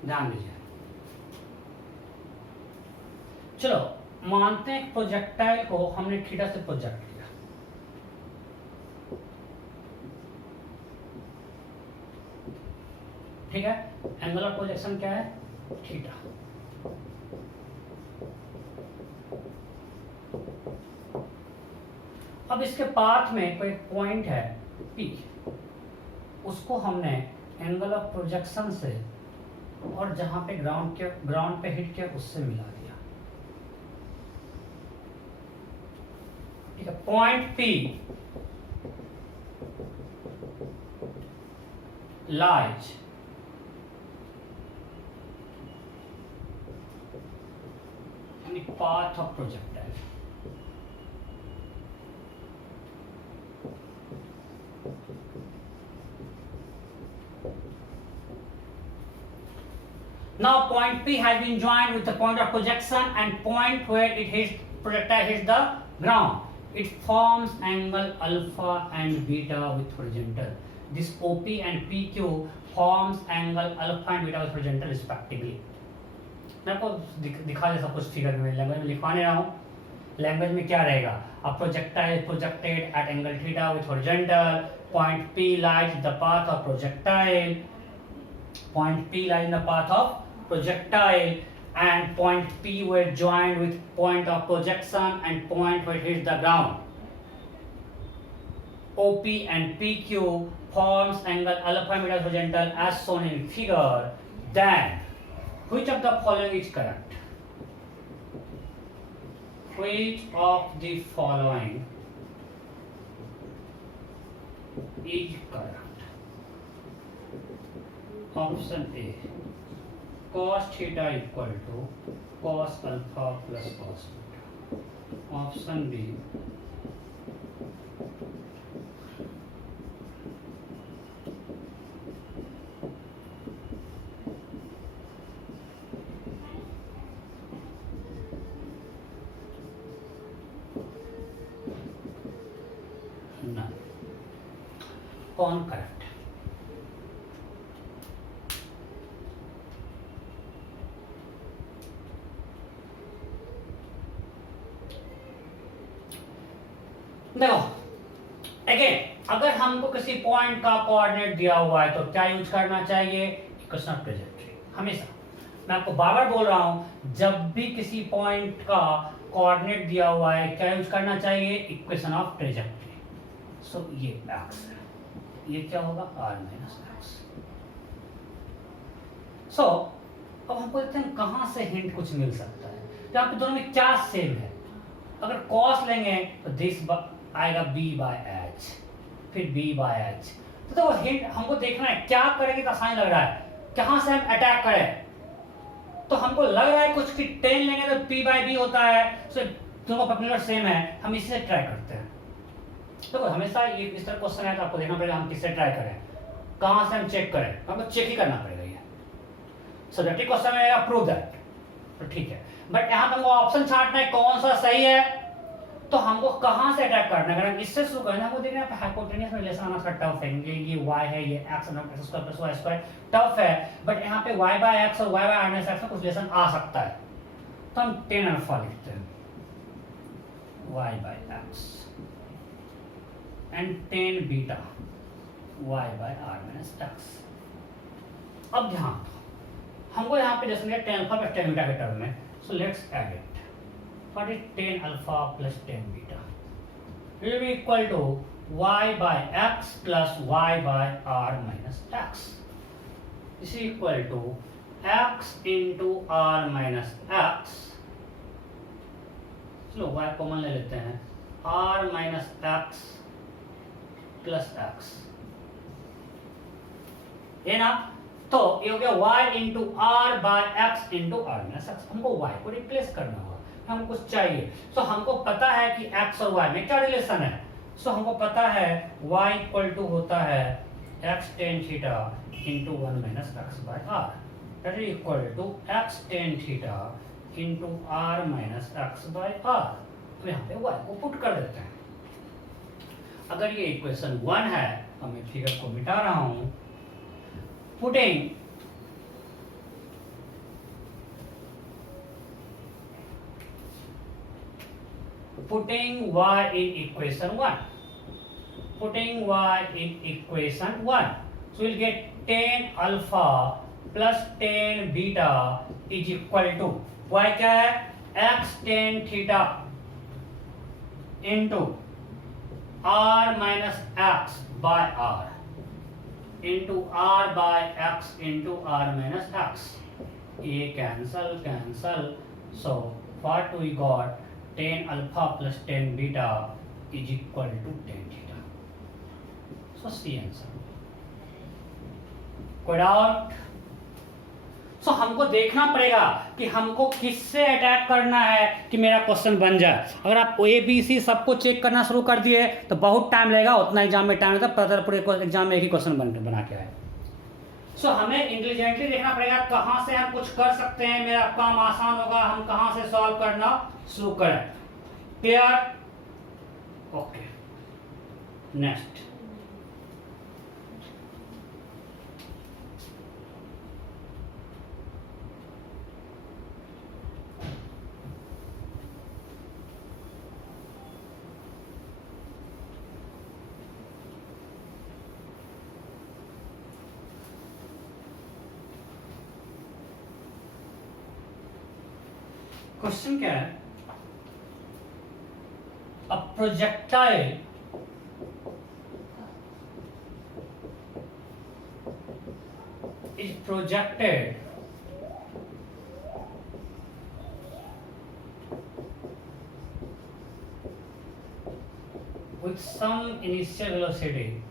ध्यान दीजिए। चलो मानते हैं प्रोजेक्टाइल को हमने थीटा से प्रोजेक्ट किया, ठीक है। एंगल ऑफ प्रोजेक्शन क्या है थीटा। अब इसके पाथ में कोई पॉइंट है P, उसको हमने एंगल ऑफ प्रोजेक्शन से और जहां पे ग्राउंड पे हिट किया उससे मिला दिया, ठीक है। Point P lies in the path of projectile। Now point P has been joined with the point of projection and point where it hits projectile hits the ground. It forms angle alpha and beta with horizontal. This OP and PQ forms angle alpha and beta with horizontal respectively. मैं आपको दिखा दे सब कुछ figure में, language में लिखवाने रहा हूँ। Language में क्या रहेगा, a projectile is projected at angle theta with horizontal, point P lies in the path of projectile, point P lies in the path of projectile, and point P were joined with point of projection and point where it hits the ground. OP and PQ forms angle alpha and beta horizontal as shown in figure. Then which of the following is correct? Which of the following is correct? Option A, cos theta equal to cos alpha plus cos beta. Option B, none. कौन correct है? देखो again, अगर हमको किसी point का coordinate दिया हुआ है तो क्या यूज करना चाहिए, इक्वेशन ऑफ ट्रेजेक्टरी। हमेशा मैं आपको बार बार बोल रहा हूं, जब भी किसी पॉइंट का कोऑर्डिनेट दिया हुआ है क्या यूज करना चाहिए, इक्वेशन ऑफ ट्रेजेक्टरी। सो ये एक्स है, ये क्या होगा r माइनस एक्स। सो अब हम बोलते हैं कहां से हिंट कुछ मिल सकता है, तो आपके दोनों में क्या सेम है। अगर कॉस लेंगे तो दिस आएगा b बाय h, फिर b बाय h। तो वो हिंट हमको देखना है क्या करेंगे तो आसान लग रहा है, कहां से हम अटैक करें। तो हमको लग रहा है कुछ कि 10 लेंगे तो p बाय b होता है, सो दोनों पर्टिकुलर सेम है, हम इसी से ट्राई करते हैं। तो हमेशा ये इस तरह क्वेश्चन है तो आपको देखना पड़ेगा हम किससे ट्राई करें, कहां से हम चेक करें, हमको चेक ही करना पड़ेगा। ये सब्जेक्टिव क्वेश्चन है, प्रूव दैट, तो ठीक है। बट यहाँ पे हमको ऑप्शन छांटना है कौन सा सही है, तो हमको कहां से अटैक करना है। अगर हम इससे शुरू करें, हमको देखना है हाइपोटेन्यूस रिलेशन आना थोड़ा टफ है, क्योंकि ये y है, ये x + y² टफ है। बट यहाँ पे y बाय x और y बाय r का कुछ रिलेशन आ सकता है, तो हम tan अल्फा लिखते हैं, y by x and tan beta y by r - x। अब ध्यान हमको यहाँ पे जैसे tan alpha plus tan beta के टर्म में, so let's add it. What is tan alpha plus tan beta? It will be equal to y by x plus y by r minus x. This is equal to x into r minus x. चलो y common ले लेते हैं, r minus x plus x, ये ना। तो ये हो गया y into r by x into r minus x। हमको y को रिप्लेस करना होगा, हमको कुछ चाहिए। सो हमको पता है कि x और y में क्या रिलेशन है। सो हमको पता है y इक्वल टू होता है x tan theta into 1 minus x by r, that is equal to x tan theta into r minus x by r। तो यहाँ पे y को पुट कर देते हैं। अगर ये इक्वेशन 1 है तो मैं फिगर को मिटा रहा हूं, putting putting y in equation 1, putting y in equation 1, so we'll get tan alpha plus tan beta is equal to y क्या है, x tan theta into r minus x by r into r by x into r minus x। ये cancel, so what we got, tan alpha plus tan beta is equal to tan theta। So C answer। कोई doubt? सो हमको देखना पड़ेगा कि हमको किससे attack करना है कि मेरा क्वेश्चन बन जाए। अगर आप ABC सबको चेक करना शुरू कर दिए तो बहुत टाइम लगेगा, उतना एग्जाम में टाइम लगता है, पता पूरे एग्जाम में एक ही क्वेश्चन बना के आए। सो हमें इंटेलिजेंटली देखना पड़ेगा कहां से हम कुछ कर सकते हैं, मेरा काम आसान होगा, हम कहां से सॉल्व करना शुरू करें। क्लियर? Okay, next. क्वेश्चन क्या है, a projectile is projected with some initial velocity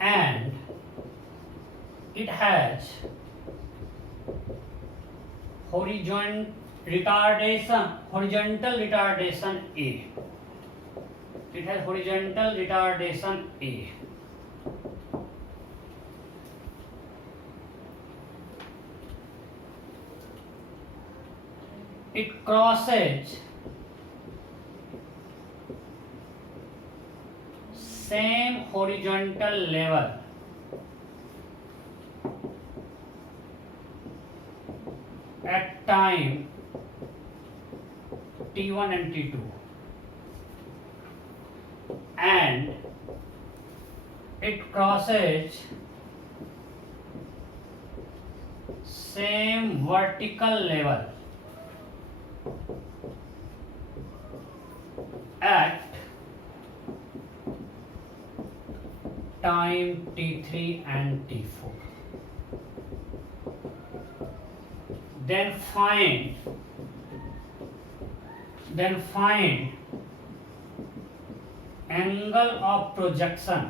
and it has horizontal retardation A. It has horizontal retardation A. It crosses same horizontal level at time t1 and t2 and it crosses same vertical level at time t3 and t4। then find angle of projection,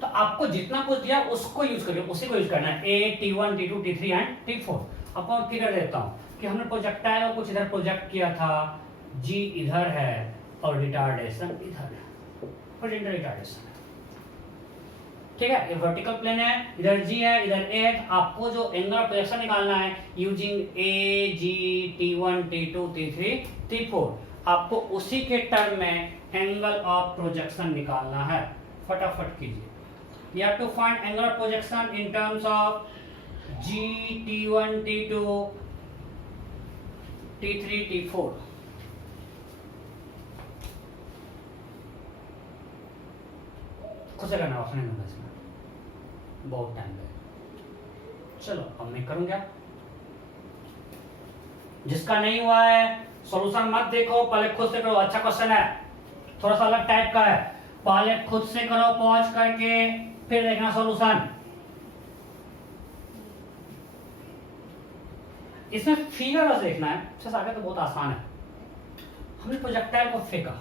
तो आपको जितना कुछ दिया उसको use करिए, उसी को use करना है। ए, T1, T2, T3 and T4। आपको क्लियर देता हूं कि हमने प्रोजेक्टाइल को कुछ इधर प्रोजेक्ट किया था, G इधर है और रिटार्डेशन इधर है, प्रोजेक्टर रिटार्डेशन है, ठीक है। ये वर्टिकल प्लेन है, इधर G है, इधर A है। आपको जो एंगल ऑफ प्रोजेक्शन निकालना है using A, G, T1, T2, T3, T4, आपको उसी के टर्म में एंगल ऑफ प्रोजेक्शन निकालना है। फटाफट कीजिए। You have to find angle of projection in terms of G, T1, T2, T3, T4। खुद से करना ऑप्शन नहीं, इसमें बहुत टाइम लगेगा। चलो अब मैं करूंगा। जिसका नहीं हुआ है सॉल्यूशन मत देखो, पहले खुद से करो। अच्छा क्वेश्चन है, थोड़ा सा अलग टाइप का है, पहले खुद से करो पॉज करके, फिर देखना सॉल्यूशन। इसमें फिगर बस देखना है, अच्छा आगे तो बहुत आसान है। हमने प्रोजेक्टाइल को फेंका,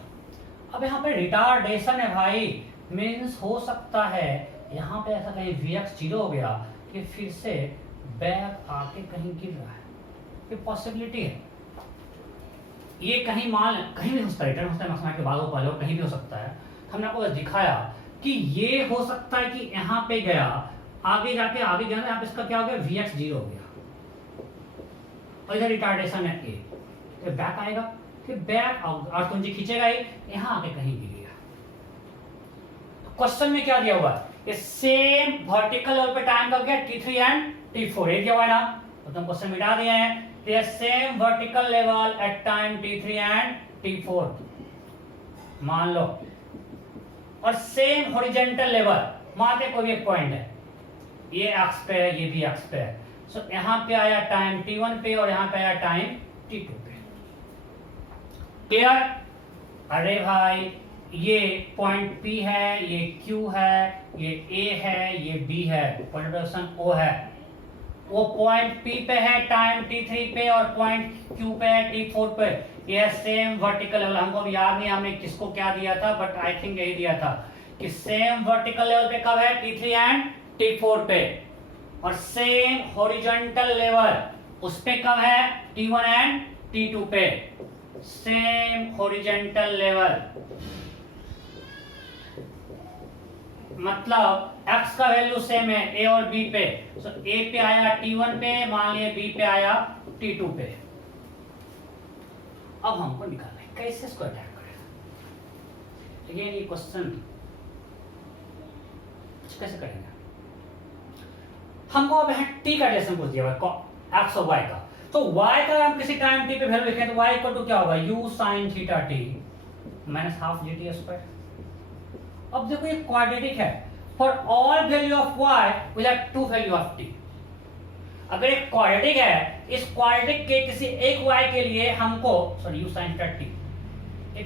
अब यहाँ पे रिटार्डेशन है भाई, मीन्स हो सकता है यहाँ पे ऐसा कहीं Vx 0 हो गया कि फिर से बैक आके कहीं गिर रहा है, ये पॉसिबिलिटी है। ये कहीं मान कहीं भी हो सकता है, रिटर्न हो सकता है, मैक्सिमम के बाद हो, पहले हो, कहीं भी हो सकता है। हमने आपको बस दिखाया कि ये हो सकता है कि यहाँ पे गया, आगे जाके आगे गया ना, यहाँ पे इसका क्या हो गया, Vx 0 हो गया और इधर रिटार्डेशन है A, तो बैक आएगा, फिर बैक और कुंजी खींचेगा ही, यहाँ आके कहीं गिर गया। तो क्वेश्चन में क्या दिया हुआ है, ये सेम वर्टिकल लेवल पे टाइम कब गया, T3 एंड T4, ये दिया हुआ है ना, तो हम क्वेश्चन मिटा दिए हैं। The same vertical level at time T3 and T4 मान लो, और सेम हॉरिजॉन्टल लेवल मानते कोई एक पॉइंट है, ये एक्स पे है, ये भी एक्स पे है। सो यहाँ पे आया टाइम T1 पे और यहाँ पे आया टाइम T2 पे। क्लियर? अरे भाई ये पॉइंट P है, ये Q है, ये A है, ये B है, पॉइंट ऑफ डायरेक्शन O है। वो पॉइंट P पे है टाइम T3 पे और पॉइंट Q पे है T4 पे। ये सेम वर्टिकल लेवल, हमको याद नहीं हमने किसको क्या दिया था, बट आई थिंक यही दिया था कि सेम वर्टिकल लेवल पे कब है, T3 एंड T4 पे, और सेम हॉरिजॉन्टल लेवल उस पे कब है, T1 एंड T2 पे। सेम हॉरिजॉन्टल लेवल मतलब x का वैल्यू सेम है a और b पे। सो a पे आया T1 पे, मान लिया b पे आया T2 पे। अब हमको निकालना है कैसे इसको अटैक करें। अगेन ये क्वेश्चन कैसे करेंगे, हमको अब है t का रिलेशन पूछ दिया हुआ है x और y का। तो y का हम किसी टाइम t पे वैल्यू लिखें तो y इक्वल टू क्या होगा, u sin theta t minus half gt square. अब देखो ये क्वाड्रेटिक है, for all value of y will have two value of t। अगर एक क्वाड्रेटिक है, इस क्वाड्रेटिक के किसी एक y के लिए हमको sorry u sin theta t,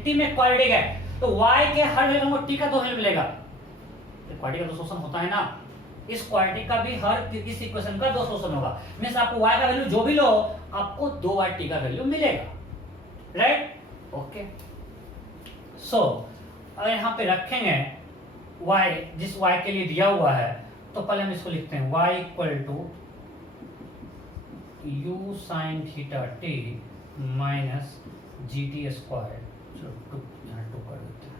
t में क्वाड्रेटिक है तो y के हर वैल्यू को t का दो वैल्यू मिलेगा। तो क्वाड्रेटिक का दो सोल्यूशन होता है ना, इस क्वाड्रेटिक का भी हर इस इक्वेशन का दो सोल्यूशन होगा। मींस आपको y का वैल्यू जो भी लो आपको 2y t का वैल्यू मिलेगा, राइट? ओके, सो अगर यहाँ पे रखेंगे y, जिस y के लिए दिया हुआ है, तो पहले हम इसको लिखते हैं y equal to u sine theta t minus g t square. चलो टू यहाँ टू कर देते हैं,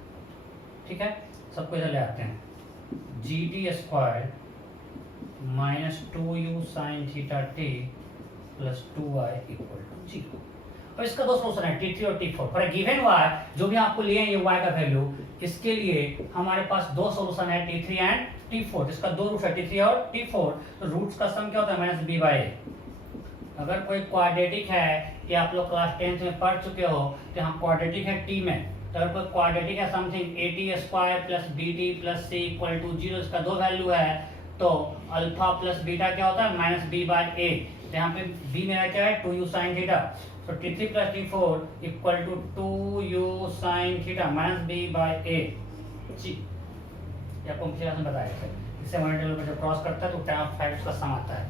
ठीक है, सबको इधर ले आते हैं। G t square minus 2u sine theta t plus 2y equal to 0। और इसका दो सोल्यूशन है T3 और T4 फॉर गिवन y, जो भी आपको लिए हैं ये y का वैल्यू, इसके लिए हमारे पास दो सोल्यूशन है T3 एंड T4, जिसका दो रूट है T3 और T4। तो रूट्स का सम क्या होता है, माइनस b बाई। अगर कोई क्वाड्रेटिक है, ये आप लोग क्लास 10th में पढ़ चुके हो, तो यहाँ क्वाड्रेटिक है t में, तो अगर कोई क्वाड्रेटिक है something at square plus bt plus c equal to 0, इसका दो वैल्यू है, तो अल्फा प्लस बीटा क्या होता है, माइनस b बाई ए। यहाँ पे b मेरा क्या है 2u sin theta, so t3 plus t4 equal to 2u sin theta minus b by a जी। ये आपको पिछले क्लास में बताया था, इससे मल्टीपल पर जब क्रॉस करता है तो tan ऑफ फाइव का सम आता है।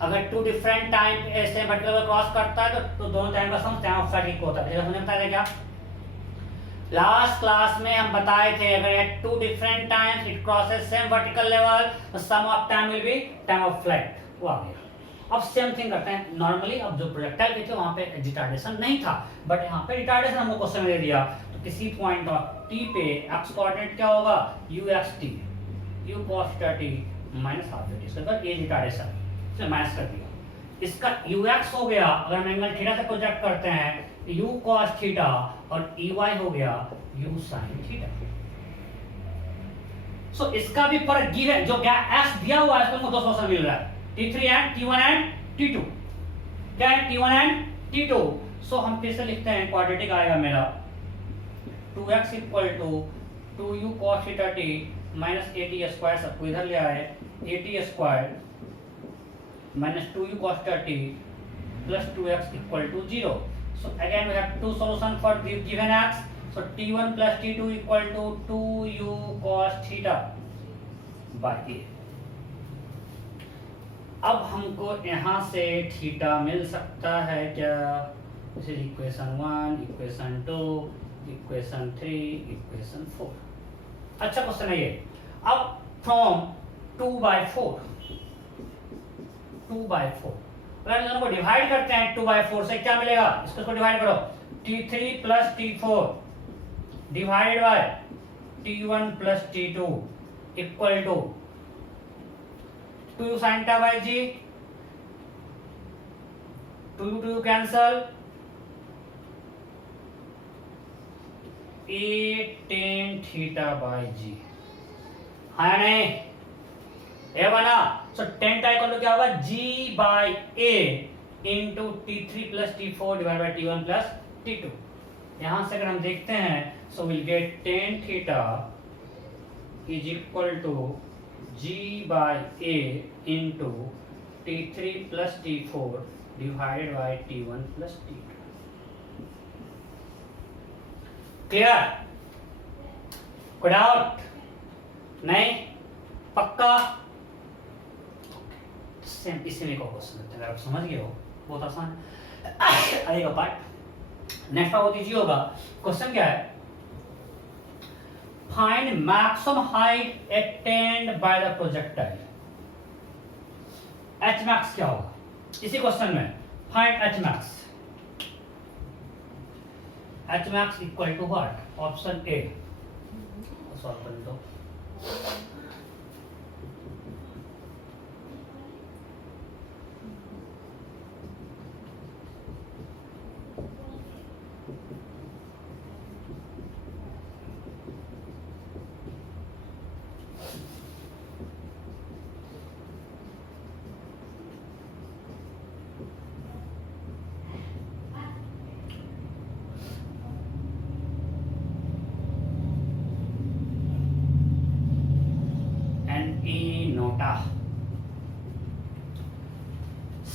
अगर टू डिफरेंट टाइम ऐसे मल्टीपल क्रॉस करता है तो दोनों टाइम का सम tan ऑफ फाइव इक्वल होता है। हमने बताया क्या लास्ट क्लास में हम बताए थे, अगर at two different times it crosses same vertical level the sum of time will be time of flight, वो आ गया। अब सेम थिंग करते हैं नॉर्मली। अब जो प्रोजेक्टाइल के थे वहां पे रिटार्डेशन नहीं था, बट यहाँ पे रिटार्डेशन हमको क्वेश्चन में दे दिया, तो किसी पॉइंट टी पे एक्स कोऑर्डिनेट क्या होगा you x T U cos T minus half T, इसका ये रिटार्डेशन से माइनस कर दिया। इसका यू एक्स हो गया, अगर हम एंगल थीटा से प्रोजेक्ट करते हैं यू कॉस थीटा, और ई वाई हो गया यू साइन थीटा। सो इसका भी फर्क गिवन जो एक्स दिया हुआ है इसमें दो सोल्यूशन मिल रहा है T3 and T1 and T2, क्या है T1 एंड T2। सो हम फिर से लिखते हैं क्वाड्रेटिक आएगा मेरा 2x equal to 2u cos theta t minus at square, सबको इधर ले आए at square minus 2u cos theta t plus 2x equal to 0। So again we have two solution for given x, सो t1 plus t2 equal to 2u cos theta by a। अब हमको यहाँ से theta मिल सकता है क्या, जैसे equation 1, equation 2, equation 3, equation 4। अच्छा क्वेश्चन है ये। अब फ्रॉम 2/4 अगर दोनों को डिवाइड करते हैं 2/4 से क्या मिलेगा, इसको डिवाइड करो t3 plus t4 divided by t1 plus t2 equal to 2u sin theta by g, 2u cancel, a tan theta by g है नहीं, ये बना। सो tan theta इक्वल टू क्या होगा g by a into t3 plus t4 divided by t1 plus t2। यहां से अगर हम देखते हैं so will get tan theta is equal to g by a into t3 plus t4 divided by t1 plus t2। Clear? कोई doubt नहीं? पक्का? Same इसी में क्वेश्चन है, अगर आप समझ गए हो बहुत आसान है। आगे का पार्ट नेक्स्ट पार्ट बहुत इजी होगा। क्वेश्चन क्या है, find maximum height attained by the projectile। h max क्या होगा इसी क्वेश्चन में, find h max। h max equal to what, option A solve कर दो।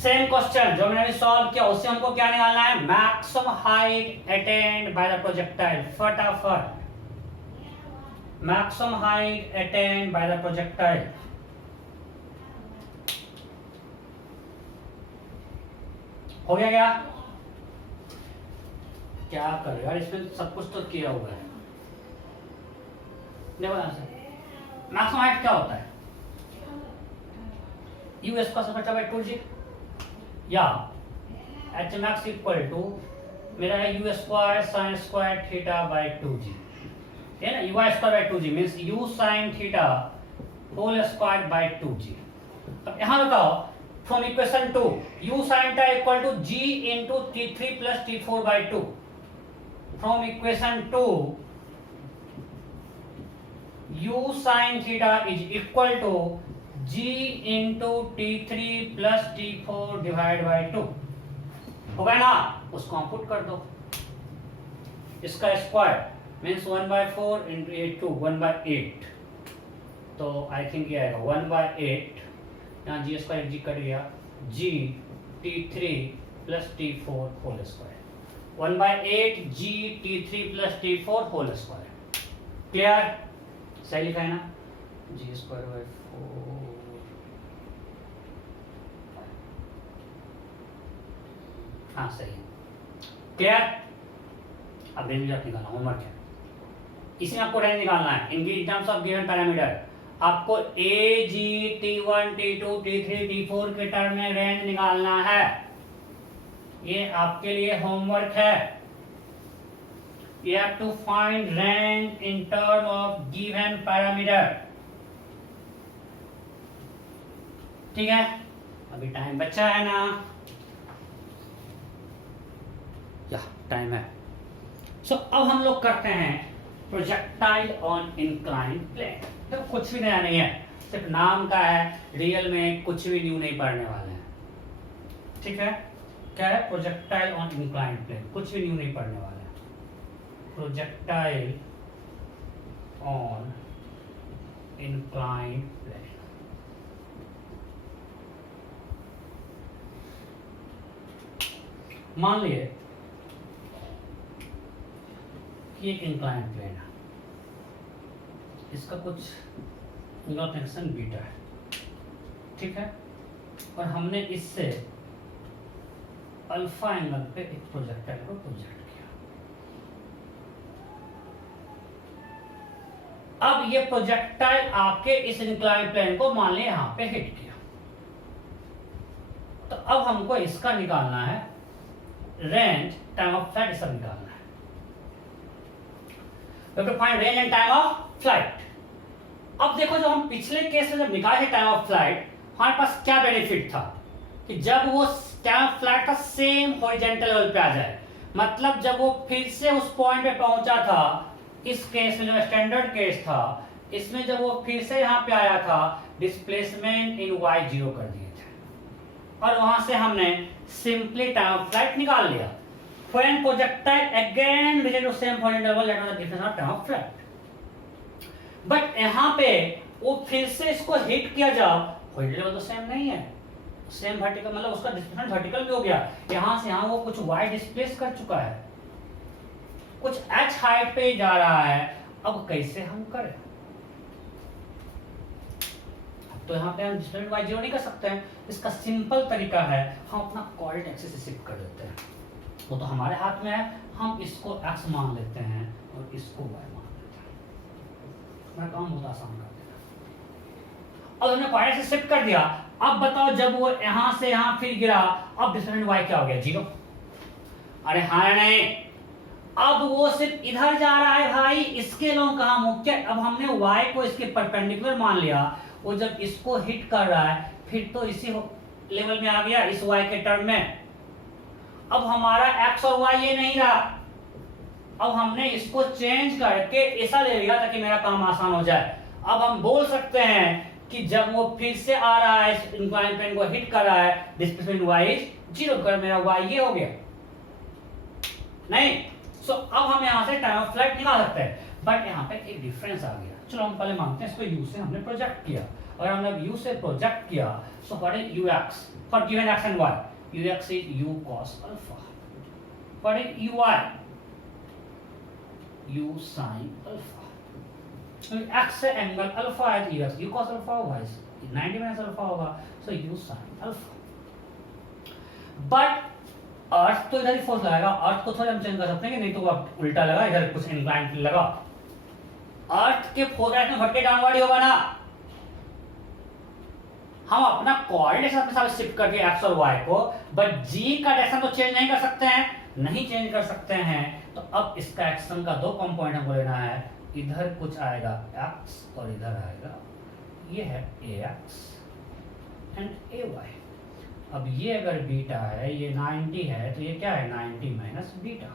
सेम क्वेश्चन जो मैंने अभी सॉल्व किया उससे हमको क्या निकालना है, maximum height attained by the projectile. फटाफट maximum height attained by the projectile. हो गया क्या? क्या कर यार, इसमें सब कुछ तो किया हुआ है। मैक्सिमम हाइट क्या होता है, यू एस का सबटा बाय 2g, या एच मैक्स इक्वल टू मेरा है u square sine square theta by 2g, है ना, u square by 2g means u sine theta whole square by 2g। अब यहां बताओ from equation 2 u sine theta equal to g into t3 plus t4 by 2। From equation 2 u sin theta is equal to g into t3 plus t4 divided by 2। हो गया ना, उसको हम put कर दो, इसका स्क्वायर मीन्स 1/4 into 8 to 1/8, तो I think ये आएगा 1/8, यहाँ जी स्क्वायर जी कट गया, g T3 plus T4 whole square, 1/8 G T3 plus T4 whole square. Clear? सही लिखा है ना? G square by 4। हाँ सही है। क्लियर? अब रेंज आप निकालना, होमवर्क है, इसमें आपको रेंज निकालना है in terms of given parameter. आपको ए जी T1 T2 T3 T4 के टर्म में रेंज निकालना है। ये आपके लिए होमवर्क है। You have to find range in term of given parameter। ठीक है, अभी टाइम बचा है ना? या टाइम है। सो अब हम लोग करते हैं प्रोजेक्टाइल ऑन इंक्लाइंड प्लेन। तो कुछ भी नया नहीं है, सिर्फ नाम का है, रियल में कुछ भी न्यू नहीं पढ़ने वाले हैं। ठीक है, क्या है? प्रोजेक्टाइल ऑन इंक्लाइंड प्लेन, कुछ भी न्यू नहीं पढ़ने वाले हैं। Projectile on inclined plane. मान लिए कि एक इंक्लाइंड प्लेन है, इसका कुछ इंक्लिनेशन बीटा है, ठीक है, और हमने इससे अल्फा एंगल पे एक प्रोजेक्टाइल को प्रोजेक्ट किया। अब ये प्रोजेक्टाइल आपके इस इंक्लाइंड प्लेन को मान लिया यहां पे हिट किया, तो अब हमको इसका निकालना है रेंज, टाइम ऑफ फ्लाइट इसका निकालना है। We have to find range and time of flight। अब देखो, जो हम पिछले केस में जब निकाले टाइम ऑफ फ्लाइट, हमारे पास क्या बेनिफिट था कि जब वो टाइम ऑफ फ्लाइट था सेम हॉरिजॉन्टल लेवल पे आ जाए, मतलब जब वो फिर से उस पॉइंट पे पहुंचा था, इस केस में जो स्टैंडर्ड केस था, इसमें जब वो फिर से यहाँ पे आया था, डिस्प्लेसमेंट इन y 0 कर दिए थे, और वहां से हमने सिंपली टाइम ऑफ फ्लाइट निकाल लिया। When projectile again reaches the same horizontal level, that was the difference of time of flight। But यहाँ पे वो फिर से इसको हिट किया जाओ, horizontal level तो सेम नहीं है, सेम वर्टिकल, मतलब उसका डिस्प्लेसमेंट वर्टिकल भी हो गया, यहाँ से यहाँ वो कुछ y डिस्प्लेस कर चुका है, कुछ h हाइट पे जा रहा है। अब कैसे हम करें? तो यहाँ पे हम डिस्प्लेसमेंट y 0 नहीं कर सकते हैं। इसका सिंपल तरीका है, हम अपना कोऑर्डिनेट एक्सिस से शिफ्ट कर देते हैं, वो तो हमारे हाथ में है। हम इसको x मान लेते हैं और इसको y मान लेते हैं, मेरा काम बहुत आसान कर देगा। अब हमने कोऑर्डिनेट से शिफ्ट कर दिया। अब बताओ, जब वो यहां से यहां फिर गिरा, अब डिस्प्लेसमेंट y क्या हो गया? 0। अरे हाँ नहीं, अब वो सिर्फ इधर जा रहा है भाई, इसके लोग कहां मूव किया। अब हमने y को इसके परपेंडिकुलर मान लिया, वो जब इसको हिट कर रहा है फिर तो इसी लेवल में आ गया, इस y के टर्म में। अब हमारा x और y ये नहीं रहा, अब हमने इसको चेंज करके ऐसा ले लिया ताकि मेरा काम आसान हो जाए। अब हम बोल सकते हैं कि जब वो फिर से आ रहा है, इस इंक्लाइन प्लेन को हिट कर रहा है, डिस्प्लेसमेंट y इज 0 कर, मेरा y ये हो गया नहीं। सो अब हम यहां से टाइम ऑफ फ्लाइट निकाल सकते हैं, बट यहां पे एक डिफरेंस आ गया। चलो हम पहले मानते हैं इसको u से हमने प्रोजेक्ट किया, और हमने u से प्रोजेक्ट किया, सो what is ux for given x and y? ux is u cos alpha। What is uy? u sin alpha। तो x से एंगल अल्फा है, तो u cos alpha होगा, 90 माइनस अल्फा होगा, सो u sin alpha। But earth तो इधर ही force लगाएगा, अर्थ को थोड़ा हम चेंज कर सकते हैं कि नहीं, तो वो उल्टा लगा, इधर कुछ इंक्लाइन लगा, अर्थ के फोर्स में भटके डाउनवर्ड ही होगा ना। हम अपना कोऑर्डिनेट अपने साथ शिफ्ट कर दिया x और y को, बट g का डायरेक्शन तो चेंज नहीं कर सकते हैं, नहीं चेंज कर सकते हैं। तो अब इसका एक्शन का दो कंपोनेंट हमको लेना है, इधर कुछ आएगा x और इधर आएगा, ये है ax एंड ay। अब ये अगर बीटा है, ये 90 है, तो ये क्या है? 90 minus beta.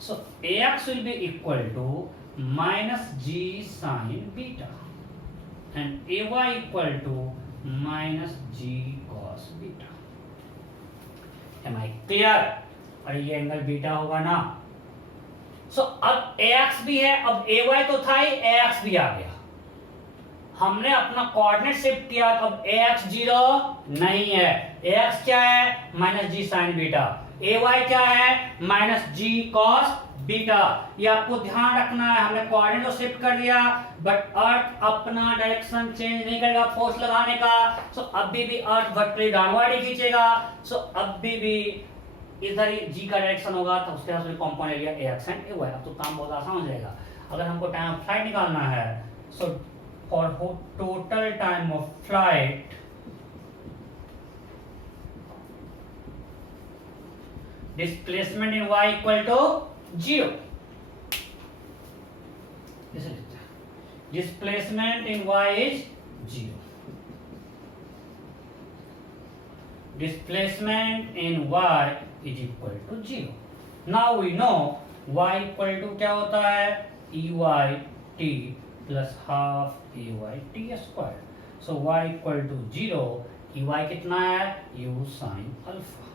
So ax will be equal to minus g sine beta and ay equal to minus g cos beta। Am I clear? और ये एंगल बीटा होगा ना। सो अब ax भी है, अब ay तो था ही, ax भी आ गया। हमने अपना कोऑर्डिनेट शिफ्ट किया तो अब ax 0 नहीं है, ax क्या है माइनस जी साइन बीटा, ay क्या है माइनस जी कॉस बीटा। ये आपको ध्यान रखना है, हमने कोऑर्डिनेट तो शिफ्ट कर दिया बट अर्थ अपना डायरेक्शन चेंज नहीं करेगा फोर्स लगाने का। सो अभी भी अर्थ वर्टिकली डाउनवर्ड ही खींचेगा। सो अभी भी इधर ही जी का डायरेक्शन होगा तो उसके साथ compound area ax and ay। अब तो काम बहुत आसान हो जाएगा। अगर हमको टाइम ऑफ फ्लाइट निकालना है, so for total time of flight displacement in y equal to 0। Displacement in y is 0। displacement in y is equal to 0. Now we know y equal to क्या होता है ey t plus half ay t square. So y equal to 0, ey कितना है u sin alpha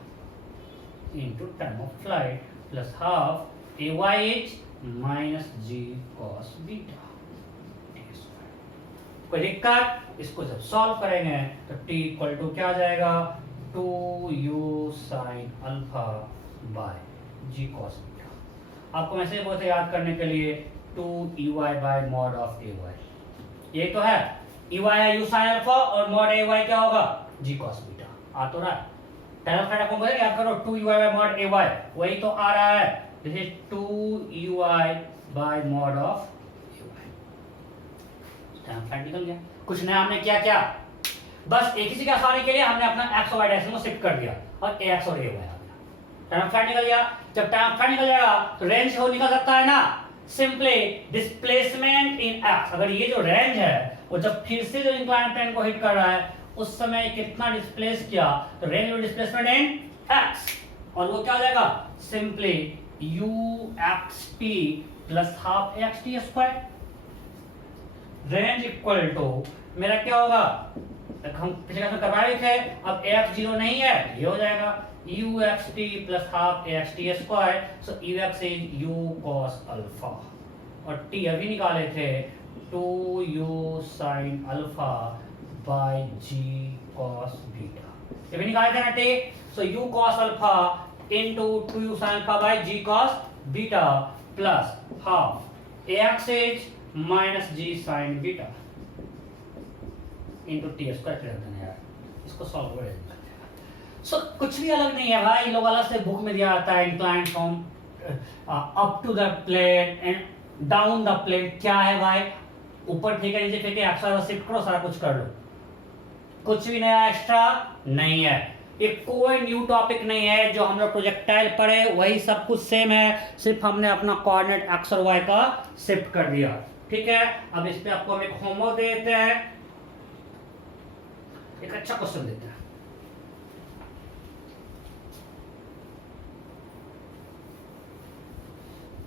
into time of flight plus half ay is minus g cos beta t square. कोई दिक्कत? इसको जब solve करेंगे तो t इक्वल टू क्या आ जाएगा 2u sin alpha by g cos beta. आपको मैं से बोलते याद करने के लिए 2ey bye mod of ay, ये तो है ey है u sin अल्फा और मॉड ay क्या होगा g cos बीटा। आ तो रहा है पहला फ्रेंड आपको बोले याद करो 2ey बाय मॉड ay, वही तो आ रहा है। This is 2ey bye mod of ay। Time friend निकल गया। कुछ नया हमने क्या बस एक ही चीज आसानी के लिए हमने अपना x और y डायरेक्शन को शिफ्ट कर दिया और ax और ay आ गया। टाइम फ्लाइट निकल गया। जब टाइम फ्लाइट निकल जाएगा तो रेंज हो निकल सकता है ना, सिंपली डिस्प्लेसमेंट इन x। अगर ये जो रेंज है वो जब फिर से जो इंक्लाइन प्लेन को हिट कर रहा है उस समय कितना डिस्प्लेस किया तो रेंज में डिस्प्लेसमेंट इन x, और वो क्या हो जाएगा simply uxt plus half axt square. Range equal to मेरा क्या होगा, हम पिछले क्लास में करवा रहे थे, अब ax 0 नहीं है ये हो जाएगा uxt plus half axt square. So ux is u cos alpha और t अभी निकाले थे 2u sin alpha by g cos beta, ये भी निकाले थे ना t। So u cos alpha into 2u sin alpha by g cos beta plus half ax is minus g sin beta into T square कर देना यार, इसको solve कर देना। सो कुछ भी अलग नहीं है भाई, लोग अलग से बुक में दिया आता है incline from up to the plane and down the plane. क्या है भाई, ऊपर फेंका नीचे फेंके एक्स्ट्रा शिफ्ट करो सारा कुछ कर लो, कुछ भी नया एक्स्ट्रा नहीं है। ये कोई न्यू टॉपिक नहीं है, जो हम लोग प्रोजेक्टाइल पढ़े वही सब कुछ सेम है, सिर्फ हमने अपना कोऑर्डिनेट एक्स और वाई का शिफ्ट कर दिया। ठीक है, अब इस पे आपको हम एक होमवर्क दे देते हैं, एक अच्छा क्वेश्चन देते हैं।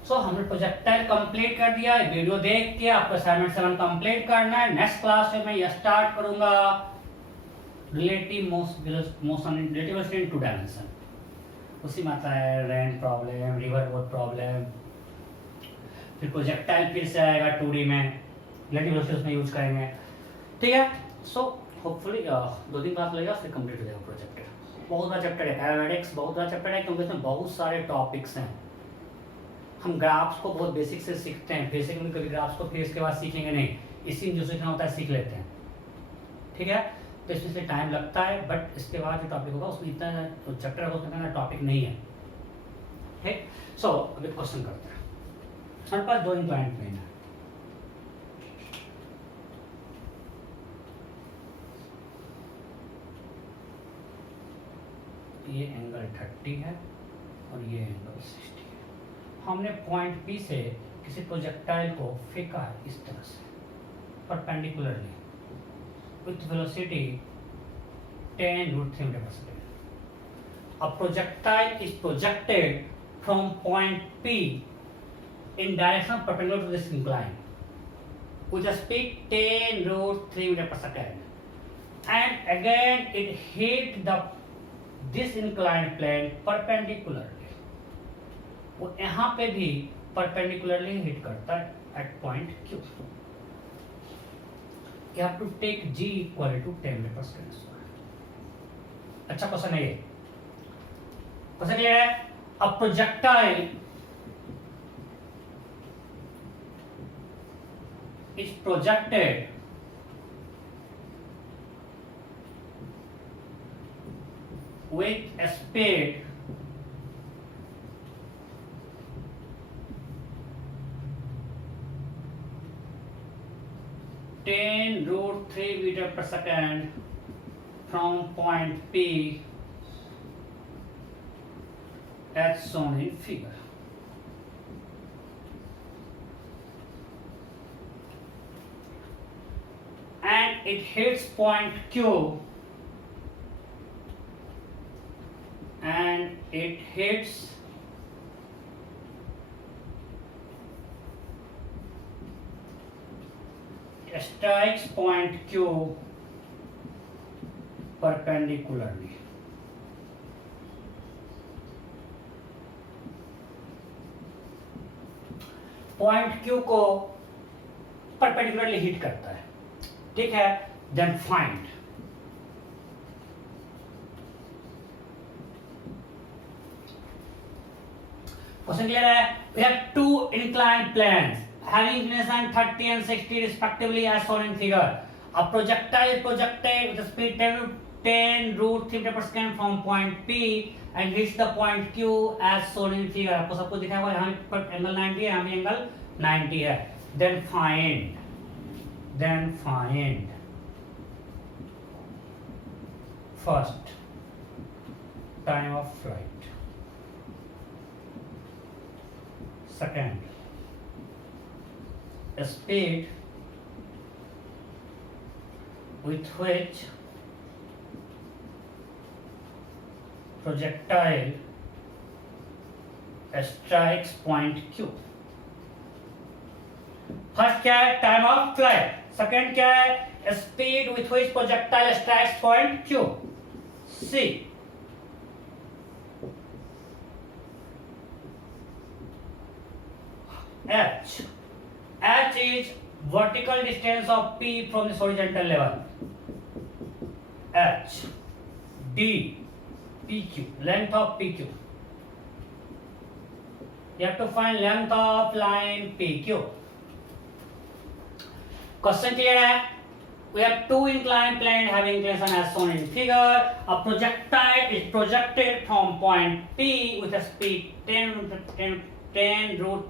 हमने प्रोजेक्टाइल कंप्लीट कर दिया है, वीडियो देख के आपको असाइनमेंट 7 कंप्लीट करना है। नेक्स्ट क्लास में मैं ये स्टार्ट करूंगा रिलेटिव मोशन रिलेटिव वेलोसिटी इन 2 डायमेंशन। उसी में आता है रैन प्रॉब्लम, रिवर बोट प्रॉब्लम, फिर प्रोजेक्टाइल फिर से आएगा 2D में, रिलेटिव वेलोसिटी उसमें यूज करेंगे। ठीक है, सो होपफुली 2-3 क्लास लगेगा फिर कंप्लीट हो जाएगा प्रोजेक्ट। बहुत बड़ा चैप्टर है पैरामेडिक्स, बहुत बड़ा चैप्टर है क्योंकि इसमें बहुत सारे टॉपिक्स हैं। हम ग्राफ्स को बहुत बेसिक से सीखते हैं, बेसिक में कभी ग्राफ्स को फिर इसके बाद सीखेंगे नहीं, इसी में जो सीखना होता है सीख लेते हैं। ठीक है, तो इसमें से टाइम लगता है, बट इसके बाद जो टॉपिक होगा उसमें इतना चैप्टर है उसमें इतना टॉपिक नहीं है। ठीक, सो अभी क्वेश्चन करते हैं। हमारे पास 2 इंक्लाइंड प्लेन है, ये एंगल 30 है और ये एंगल 60 है। हमने पॉइंट P से किसी प्रोजेक्टाइल को फेंका है इस तरह से परपेंडिकुलरली विथ वेलोसिटी 10√3 मीटर पर second. A projectile is projected from point P in direction perpendicular to this incline with a speed 10√3 meter per second, and again it hit this inclined plane perpendicularly। वो यहाँ पे भी perpendicularly hit करता है at point Q। you have to take g equal to 10 metre पर second square. अच्छा question है ये, क्वेश्चन क्लियर है? A projectile is projected with a speed (10√3 meter per second) from point P as shown in figure. And it hits point Q and it hits strikes point Q perpendicularly. Point Q को perpendicularly hit करता है, ठीक है? Then find question clear है? We have two inclined planes having inclination 30 and 60 respectively as shown in figure. A projectile is projected with a speed 10√3 meter per second from point P and reach the point Q as shown in figure. आपको सब कुछ दिखाया हुआ है, यहाँ पर angle 90 है, यहाँ भी एंगल 90 है। Then find first time of flight, second speed with which projectile strikes point Q. First क्या है? Time of flight. सेकंड क्या है? Speed with which projectile strikes point Q. C. H. H is vertical distance of P from this horizontal level. H. D. PQ. Length of PQ. You have to find length of line PQ. Question clear है? We have two inclined plane having inclination as shown in figure. A projectile is projected from point P with a speed 10√3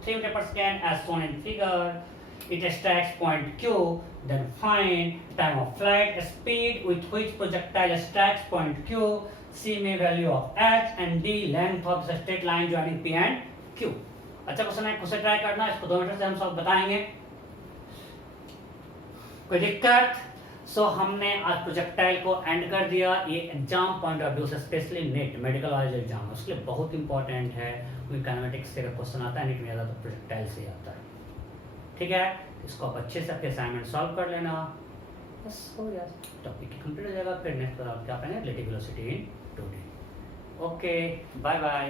meter per second as shown in figure. It strikes point Q. Then find time of flight, speed with which projectile strikes point Q. C में value of H and D length of the straight line joining P and Q. अच्छा question है, खुद से try करना, इसको 2 minute से हम सब बताएंगे। कोई दिक्कत? सो हमने आज प्रोजेक्टाइल को एंड कर दिया। ये एग्जाम पॉइंट ऑफ व्यू से स्पेशली नेट मेडिकल वाला जो एग्जाम है उसके लिए बहुत इंपॉर्टेंट है। कोई काइनेमेटिक्स से अगर क्वेश्चन आता है, नहीं आता तो प्रोजेक्टाइल से ही आता है, ठीक है? इसको आप अच्छे से अपने असाइनमेंट सॉल्व कर लेना, बस हो गया, टॉपिक कंप्लीट हो जाएगा। फिर नेक्स्ट पर आप क्या करेंगे? Relative velocity in 2D। Okay, bye bye.